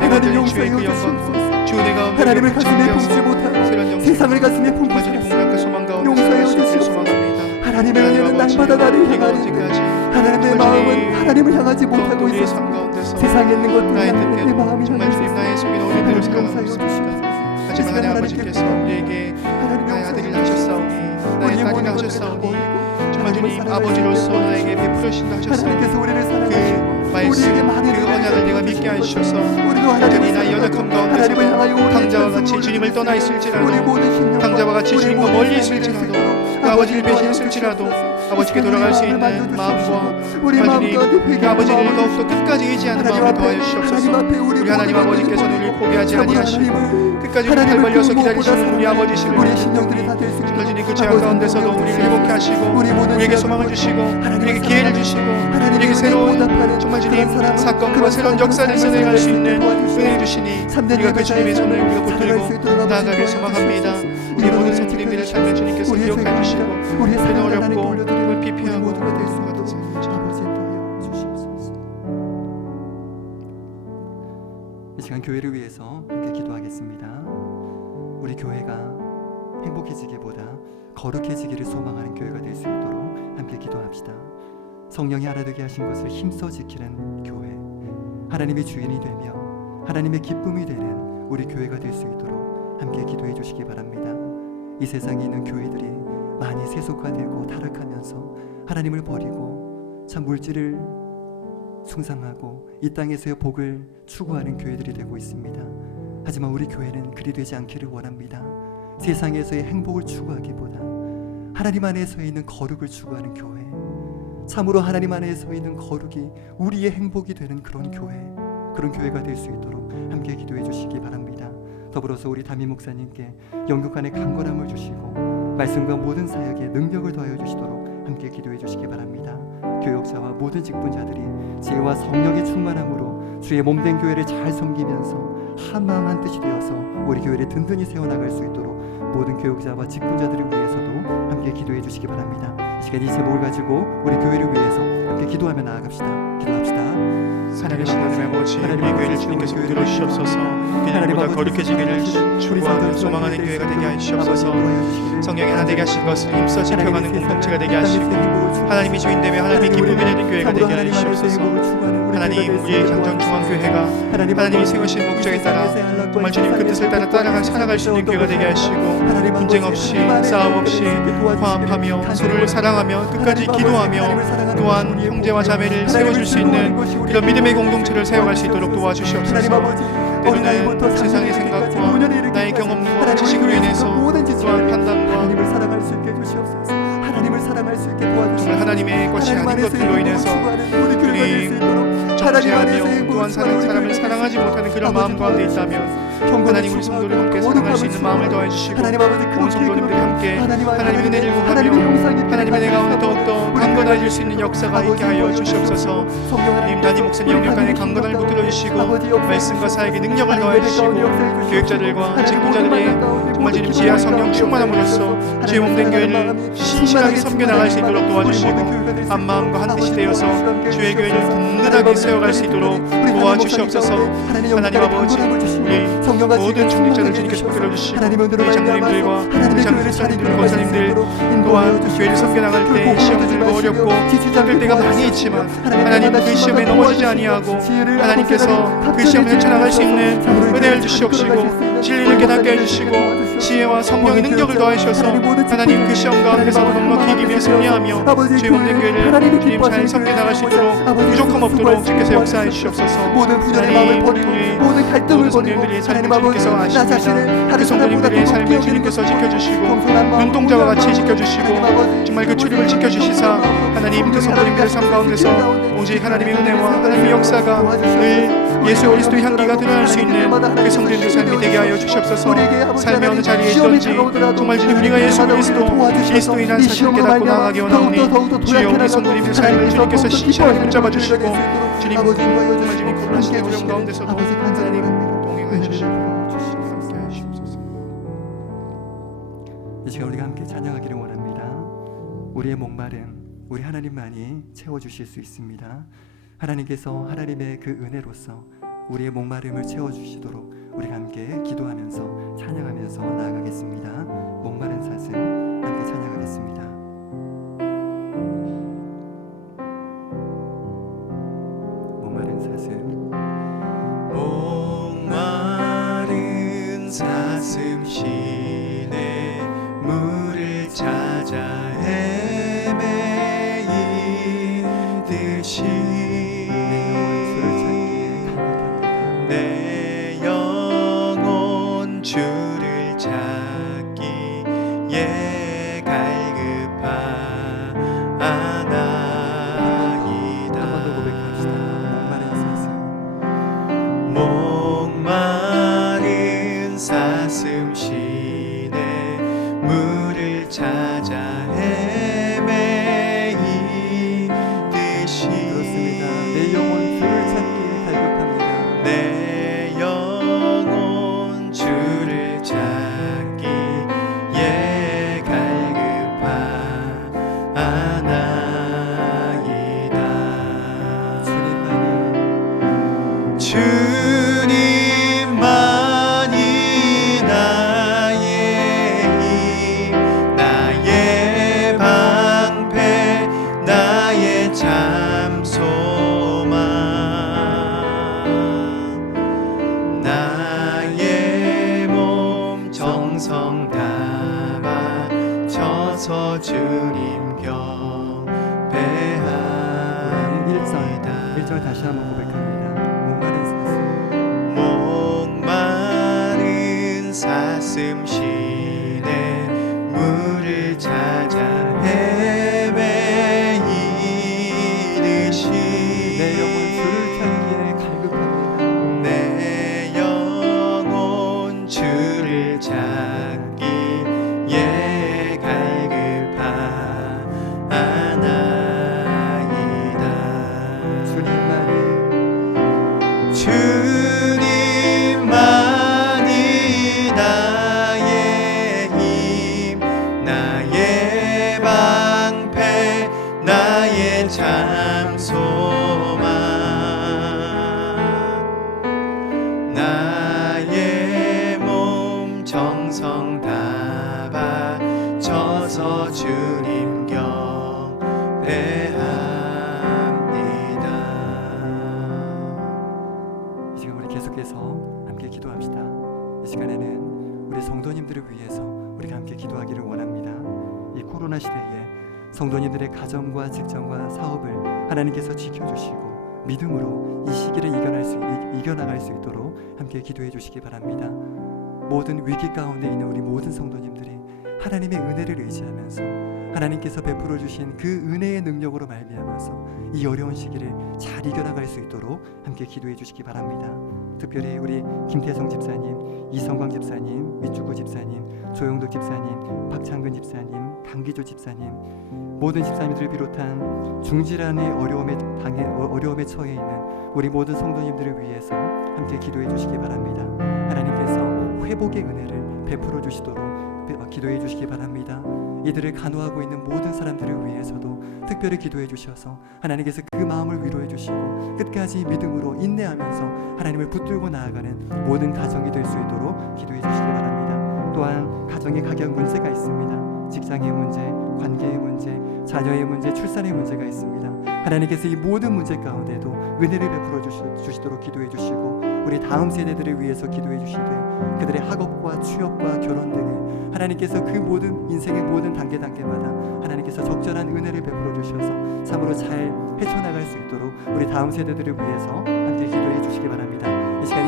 내가 온전히 주의 그 영광과 주 내 가운데 하나님을 가슴에 품지 새로운 못하고 영광 세상을 가슴에 품고 정말 주님 공략과 소망 가운데 용서해 살아갈 수 있기를 주시옵소서. 소망합니다. 하나님의 은혜는 날마다 나를 향하는데 하나님 내 마음은 하나님을 향하지 못하고 우리의 있어. 삶 가운데서 세상에 있는 것들 나의 향해 내 뜻대로 마음이 정말 주님 나의 속에 넣은 대로 살아가고 있습니다. 하지만 하나님 아버지께서 우리에게 나의 아들을 낳으셨사오니 나의 딸이라 하셨사오니 정말 주님 아버지로서 나에게 베풀어 주신다 하셨사오니 하나님께서 우리를 사랑하시고 그 말씀 그 언약을 내가 믿게 하셔서 여전히 나의 연약함 가운데서도 당자와 같이 주님을 떠나 있을지라도 당자와 같이 주님과 멀리 있을지라도 그 아버지를 배신했을지라도 아버지께 돌아갈 수 있는 마음과 주님 그 아버지를 더욱더 끝까지 의지하는 마음을 더하여 주시옵소서. 우리 하나님 아버지께서는 우리를 포기하지 아니하시고 끝까지 우리 팔 벌려서 기다리시는 우리 아버지시를 정말 주님 그 죄악 가운데서도 우리를 회복해 하시고 우리에게 소망을 주시고 우리에게 기회를 주시고 우리에게 새로운 정말 주님 사건과 새로운 역사를 선행할 수 있는 은혜를 주시니 우리가 그 주님의 손을 우리가 붙들고 나아가길 소망합니다. 우리 모든 성도님들의 삶을 주님께서 기억해 주시고 우리는 어렵고 우리를 피폐하고 같은 삶을 이 시간 교회를 위해서 함께 기도하겠습니다. 우리 교회가 행복해지기보다 거룩해지기를 소망하는 교회가 될 수 있도록 함께 기도합시다. 성령이 알아두게 하신 것을 힘써 지키는 교회, 하나님의 주인이 되며 하나님의 기쁨이 되는 우리 교회가 될 수 있도록 함께 기도해 주시기 바랍니다. 이 세상에 있는 교회들이 많이 세속화되고 타락하면서 하나님을 버리고 참 물질을 숭상하고 이 땅에서의 복을 추구하는 교회들이 되고 있습니다. 하지만 우리 교회는 그리 되지 않기를 원합니다. 세상에서의 행복을 추구하기보다 하나님 안에서 있는 거룩을 추구하는 교회, 참으로 하나님 안에서 있는 거룩이 우리의 행복이 되는 그런 교회가 될 수 있도록 함께 기도해 주시기 바랍니다. 더불어서 우리 담임 목사님께 영육 안에 강건함을 주시고 말씀과 모든 사역에 능력을 더하여 주시도록 함께 기도해 주시기 바랍니다. 교역자와 모든 직분자들이 지혜와 성령의 충만함으로 주의 몸된 교회를 잘 섬기면서 한마음 한뜻이 되어서 우리 교회를 든든히 세워나갈 수 있도록 모든 교역자와 직분자들을 위해서도 함께 기도해 주시기 바랍니다. 이 시간 이 제목을 가지고 우리 교회를 위해서 함께 기도하며 나아갑시다. 기도합시다. 살아계신 하나님 아버지, 우리 교회를 주님께서 붙들어 주시옵소서. 그들보다 거룩해지기를 추구하는 소망하는 교회가 되게 하시옵소서. 성령이 하나 되게 하신 것을 힘써 지켜가는 공동체가 되게 하시고, 하나님이 주인되며 하나님이 기쁨이 되는 교회가 되게 하시옵소서. 하나님, 우리의 장정중앙교회가 하나님이 세우신 목적에 따라 정말 주님 그 뜻을 따라 살아갈 수 있는 교회가 되게 하시고, 분쟁 없이 싸움 없이 화합하며 서로를 사랑하며 끝까지 기도하며 또한 형제와 자매를 세워줄 수 있는 이런 믿음의 공동체를 세워갈 수 있도록 도와주시옵소서. 때로는 세상의 생각과 나의 경험과 지식으로 인해서 또한 판단과 하나님을 사랑할 수 있게 해주시옵소서. 하나님을 사랑할 수 있게 도와주시옵소서. 정말 하나님의 것이 아닌 것들로 인해서 정죄하며 또한 사람을 사랑하지 못하는 그런 마음 가운데 있다면 하나님, 우리 성도를 함께 사랑할 수 있는 마음을 더해주시고, 온 성도님들이 함께 하나님의 은혜를 구하며 하나님의 은혜 가운데 더욱더 강건해질 수 있는 역사가 있게 하여 주시옵소서. 주님, 담임 목사님 영역간의 강건함을 붙들어 주시고, 말씀과 사역의 능력을 더해주시고, 교육자들과 직분자들의 정말 주님 지혜와 성령 충만함으로써 주의 몸된 교회를 신실하게 섬겨나갈 수 있도록 도와주시고, 한마음과 한뜻이 되어서 주의 교회를 든든하게 세워갈 수 있도록 도와주시옵소서. 하나님 아버지, 우리 모든 중직자들 주님께서 붙들어주시고, 우리 장로님들과 우리 장로님들, 권사님들 또한 교회를 섬겨나갈 때 시험 들고 어렵고 힘들 때가 많이 있지만 하나님, 그 시험에 넘어지지 아니하고 하나님께서 그 시험을 헤쳐나갈 수 있는 은혜를 주시옵시고, 진리를 깨닫게 해주시고, 지혜와 성령의 능력을 더하셔서 하나님 그 시험 가운데서도 넉넉히 이기며 승리하며 주의 몸된 교회를 주님 잘 섬겨나갈 수 있도록 부족함 없도록 주께서 역사해 주시옵소서. 모든 부자의 마음을 버리고 모든 갈등을 버리고 하나님 아버지, 나 자신을 다른 사람보다 더 삶을 높게 주님께서 지켜주시고, 겸손한 마음, 눈동자와 같이 지켜주시고, 정말 그 출입을 지켜주시사 하나님 그 성도님들의 삶 가운데서 오직 하나님의 은혜와 하나님의 역사가 늘 예수 그리스도의 향기가 드러날 수 있는 그 성도님들 삶이 되게 하여 주시옵소서. 삶의 어느 자리에 있든지 정말 주님, 우리가 예수 그리스도인이라는 사실을 깨닫고 나아가기 원하오니 주여, 우리 성도님의 삶을 주님께서 신실하게 붙잡아 주시고, 주님 정말 주님 거룩하신 어려움 가운데서도 하나님 동행해 주시고 함께 하시옵소서. 이 시간 우리가 함께 찬양하기를 원합니다. 우리의 목마름 우리 하나님만이 채워주실 수 있습니다. 하나님께서 하나님의 그 은혜로서 우리의 목마름을 채워주시도록 우리가 함께 기도하면서 찬양하면서 나아가겠습니다. 목마른 사슴 함께 찬양하겠습니다. 목마른 사슴, 목마른 사슴 시내 물을 찾아 헤매이듯이 내 영혼 주를 찾기에 갈급하나이다. 목마른 사슴 시내 물을 찾아 헤매이듯이 내 영혼 주를 찾기에 갈급합니다. 내 영혼 주를 찾기에 갈급하나이다. 주님만이 나의 힘, 나의 방패, 나의 참 소망, 나의 몸 정성 다 바쳐서 주님 경배합니다. 1절 다시 한번 고백합니다. 목마른 사슴, 목마른 사슴 시내 물을 찾아 헤매이듯이 내 영혼 주를 찾기에 갈급합니다. 내 영혼 주를 찾기에 갈급하나이다. 주님만이 나의 주님 경배합니다. 이 시간 우리 계속해서 함께 기도합시다. 이 시간에는 우리 성도님들을 위해서 우리가 함께 기도하기를 원합니다. 이 코로나 시대에 성도님들의 가정과 직장과 사업을 하나님께서 지켜주시고 믿음으로 이 시기를 이겨나갈 수 있도록 함께 기도해 주시기 바랍니다. 모든 위기 가운데 있는 우리 모든 성도님들이 하나님의 은혜를 의지하면서 하나님께서 베풀어 주신 그 은혜의 능력으로 말미암아서 이 어려운 시기를 잘 이겨나갈 수 있도록 함께 기도해 주시기 바랍니다. 특별히 우리 김태성 집사님, 이성광 집사님, 위축구 집사님, 조영덕 집사님, 박창근 집사님, 강기조 집사님, 모든 집사님들을 비롯한 중질환의 어려움에 처해 있는 우리 모든 성도님들을 위해서 함께 기도해 주시기 바랍니다. 하나님께서 회복의 은혜를 베풀어 주시도록 기도해 주시기 바랍니다. 이들을 간호하고 있는 모든 사람들을 위해서도 특별히 기도해 주셔서 하나님께서 그 마음을 위로해 주시고 끝까지 믿음으로 인내하면서 하나님을 붙들고 나아가는 모든 가정이 될 수 있도록 기도해 주시기 바랍니다. 또한 가정에 각양 문제가 있습니다. 직장의 문제, 관계의 문제, 자녀의 문제, 출산의 문제가 있습니다. 하나님께서 이 모든 문제 가운데도 은혜를 베풀어 주시도록 기도해 주시고 우리 다음 세대들을 위해서 기도해 주시되 그들의 학업과 취업과 결혼 등을 하나님께서 그 모든 인생의 모든 단계마다 하나님께서 적절한 은혜를 베풀어 주셔서 참으로 잘 헤쳐나갈 수 있도록 우리 다음 세대들을 위해서 함께 기도해 주시기 바랍니다. 이 시간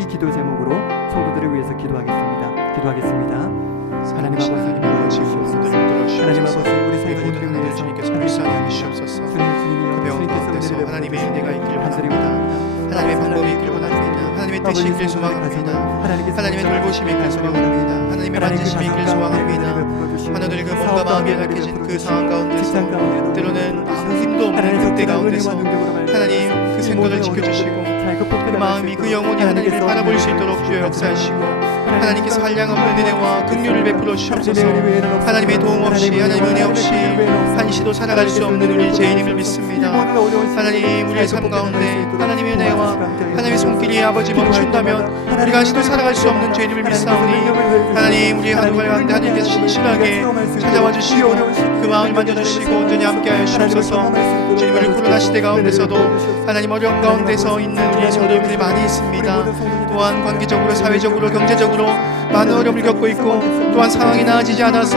이 기도 제목으로 성도들을 위해서 기도하겠습니다. 하나님 아버지, 하나님 아버지, 우리 모든 하나님을 주님께서 불쌍히 여기시옵소서. 그 배운 가운데서 하나님의 은혜가 있기를 원합니다. 하나님의 방법이 있기를 원합니다. 하나님의 뜻이 있기를 소망합니다. 하나님의 돌보심이 있기를 소망합니다. 하나님의 만지심이 있기를 소망합니다. 하나들 그 몸과 마음이 연약해진 그 상황 가운데서 때로는 아무 힘도 없는 그때 가운데서 하나님 그 생각을 지켜주시고 그 마음이 그 영혼이 하나님을 바라볼 수 있도록 주여 역사하시고 하나님께서 한량없는 은혜와 긍휼을 베풀어 주시옵소서. 하나님의 도움 없이 하나님의 은혜 없이 한시도 살아갈 수 없는 우리 죄인임을 믿습니다. 하나님 우리의 삶 가운데 하나님의 은혜와 하나님의 손길이 아버지 멈춘다면 우리가 한시도 살아갈 수 없는 죄인임을 믿사오니 하나님 우리의 하루가 가운데 하나님께서 신실하게 찾아와 주시고 그 마음을 만져주시고 온전히 함께하여 주옵소서. 주님 우리 코로나 시대 가운데서도 하나님 어려움 가운데서 있는 우리 성도님들이 많이 있습니다. 또한 관계적으로 사회적으로 경제적으로 많은 어려움을 겪고 있고 또한 상황이 나아지지 않아서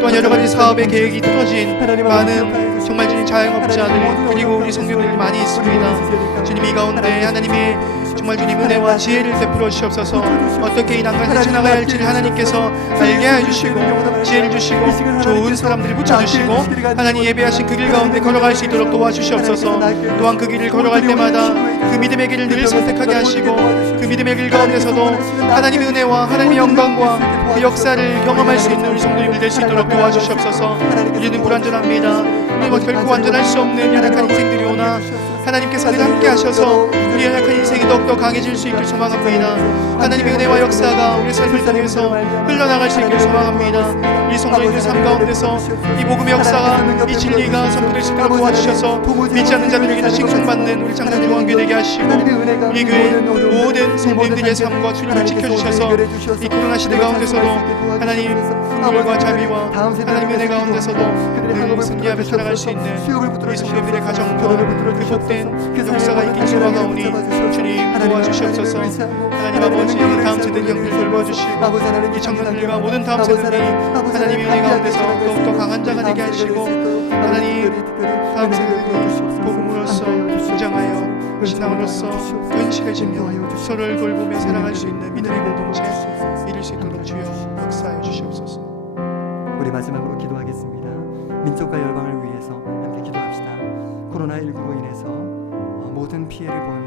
또한 여러 가지 사업의 계획이 틀어진 많은 정말 주님 자영업자들 그리고 우리 성도님들이 많이 있습니다. 주님 이 가운데 하나님의 정말 주님 은혜와 지혜를 베풀어 주시옵소서. 어떻게 이 난간을 헤쳐나가야 할지를 하나님께서 알게 해주시고 지혜를 주시고 좋은 사람들을 붙여주시고 하나님 예배하신 그 길 가운데 걸어갈 수 있도록 도와주시옵소서. 또한 그 길을 걸어갈 때마다 그 믿음의 길을 늘 선택하게 하시고 그 믿음의 길 가운데서도 하나님의 은혜와 하나님의 영광과 그 역사를 경험할 수 있는 우리 성도님들 될 수 있도록 도와주시옵소서. 우리는 불완전합니다. 우리는 결코 완전할 수 없는 연약한 인생들이 오나 하나님께서 늘 함께 하셔서 우리 연약한 인생이 더욱더 강해질 수 있길 소망합니다. 하나님의 은혜와 역사가 우리 삶을 통해서 흘러나갈 수 있길 소망합니다. 이 성도님들 삶 가운데서 이 복음의 역사가 이 진리가 선포될 수 있도록 도와주셔서 믿지 않는 자들에게는 칭송받는 우리 장로교회 되게 하시고 이 교회 모든 성도님들의 삶과 주님을 지켜주셔서 이 코로나 시대 가운데서도 하나님 긍휼과 자비와 하나님의 은혜 가운데서도 늘 승리하며 살아갈 수 있는 우리 성도님들의 가정과 그 복된 역사가 있길 소망하오니 주님 도와주시옵소서. 하나님 아버지 다음 세대 영들 돌봐주시고 이 청년들과 모든 다음 세대들이 하나님의 은혜 가운데서 더욱더 강한 자가 되게 하시고 하나님 다음 세대들이 복음으로써 무장하여 신앙으로서 근실해지며 서로를 돌보며 살아갈 수 있는 믿음의 공동체 이룰 수 있도록 주여 역사하여 주시옵소서. 우리 마지막으로 기도하겠습니다. 민족과 열방을 위해서 함께 기도합시다. 코로나19로 인해서 모든 피해를 본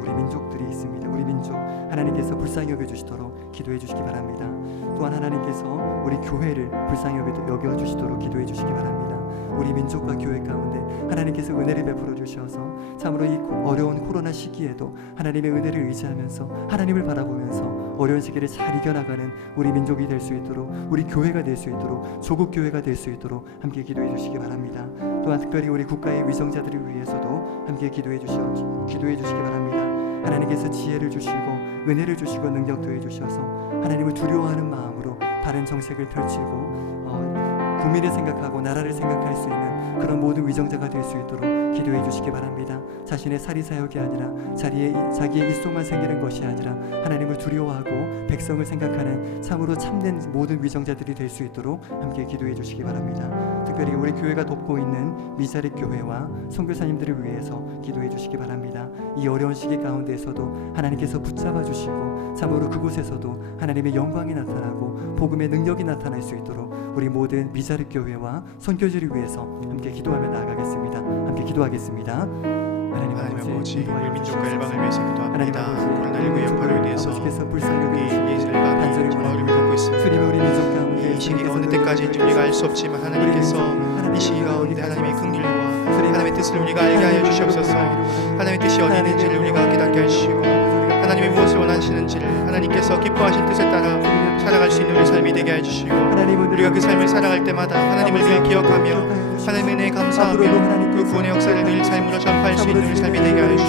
우리 민족들이 있습니다. 우리 민족 하나님께서 불쌍히 여겨주시도록 기도해 주시기 바랍니다. 또한 하나님께서 우리 교회를 불쌍히 여겨주시도록 기도해 주시기 바랍니다. 우리 민족과 교회 가운데 하나님께서 은혜를 베풀어 주셔서 참으로 이 어려운 코로나 시기에도 하나님의 은혜를 의지하면서 하나님을 바라보면서 어려운 시기를 잘 이겨나가는 우리 민족이 될 수 있도록 우리 교회가 될 수 있도록 조국 교회가 될 수 있도록 함께 기도해 주시기 바랍니다. 또한 특별히 우리 국가의 위정자들을 위해서도 함께 기도해 주시기 바랍니다. 하나님께서 지혜를 주시고 은혜를 주시고 능력 더해 주셔서 하나님을 두려워하는 마음으로 바른 정책을 펼치고 그 국민을 생각하고 나라를 생각할 수 있는 그런 모든 위정자가 될 수 있도록 기도해 주시기 바랍니다. 자신의 사리사욕이 아니라 자기의 입속만 생기는 것이 아니라 하나님을 두려워하고 백성을 생각하는 참으로 참된 모든 위정자들이 될 수 있도록 함께 기도해 주시기 바랍니다. 특별히 우리 교회가 돕고 있는 미사리 교회와 선교사님들을 위해서 기도해 주시기 바랍니다. 이 어려운 시기 가운데에서도 하나님께서 붙잡아 주시고 참으로 그곳에서도 하나님의 영광이 나타나고 복음의 능력이 나타날 수 있도록 우리 모든 미사리 교회와 선교지를 위해서 함께 기도하며 나아가겠습니다. 함께 기도하겠습니다. 하나님 아버지, 우리 인도하여 민족과 주시옵소서. 일방을 위해서 하나님 기도합니다. 아버지, 코로나19 여파로 인해서 아버지께서 여기 불쌍히 이 일방이 간절히 마을을 겪고 있습니다. 주님 우리 민족 가운데 이 시기가 어느 때까지인지 우리가 알 수 없지만 하나님께서 이 시기 가운데 하나님의 긍휼과 하나님의 뜻을 우리가 알게 하여 주시옵소서. 하나님의 뜻이 어디 있는지를 우리가 깨닫게 하시고 하나님의 무엇을 원하시는지를 하나님께서 기뻐하신 뜻에 따라 살아갈 수 있는 우리 삶이 되게 해 주시고 우리가 그 삶을 살아갈 때마다 하나님을 늘 기억하며 하나님의 은혜에 감사하며 그 구원의 역사를 늘 삶으로 전파할 수 있는 우리 삶이 되게 하여 주시고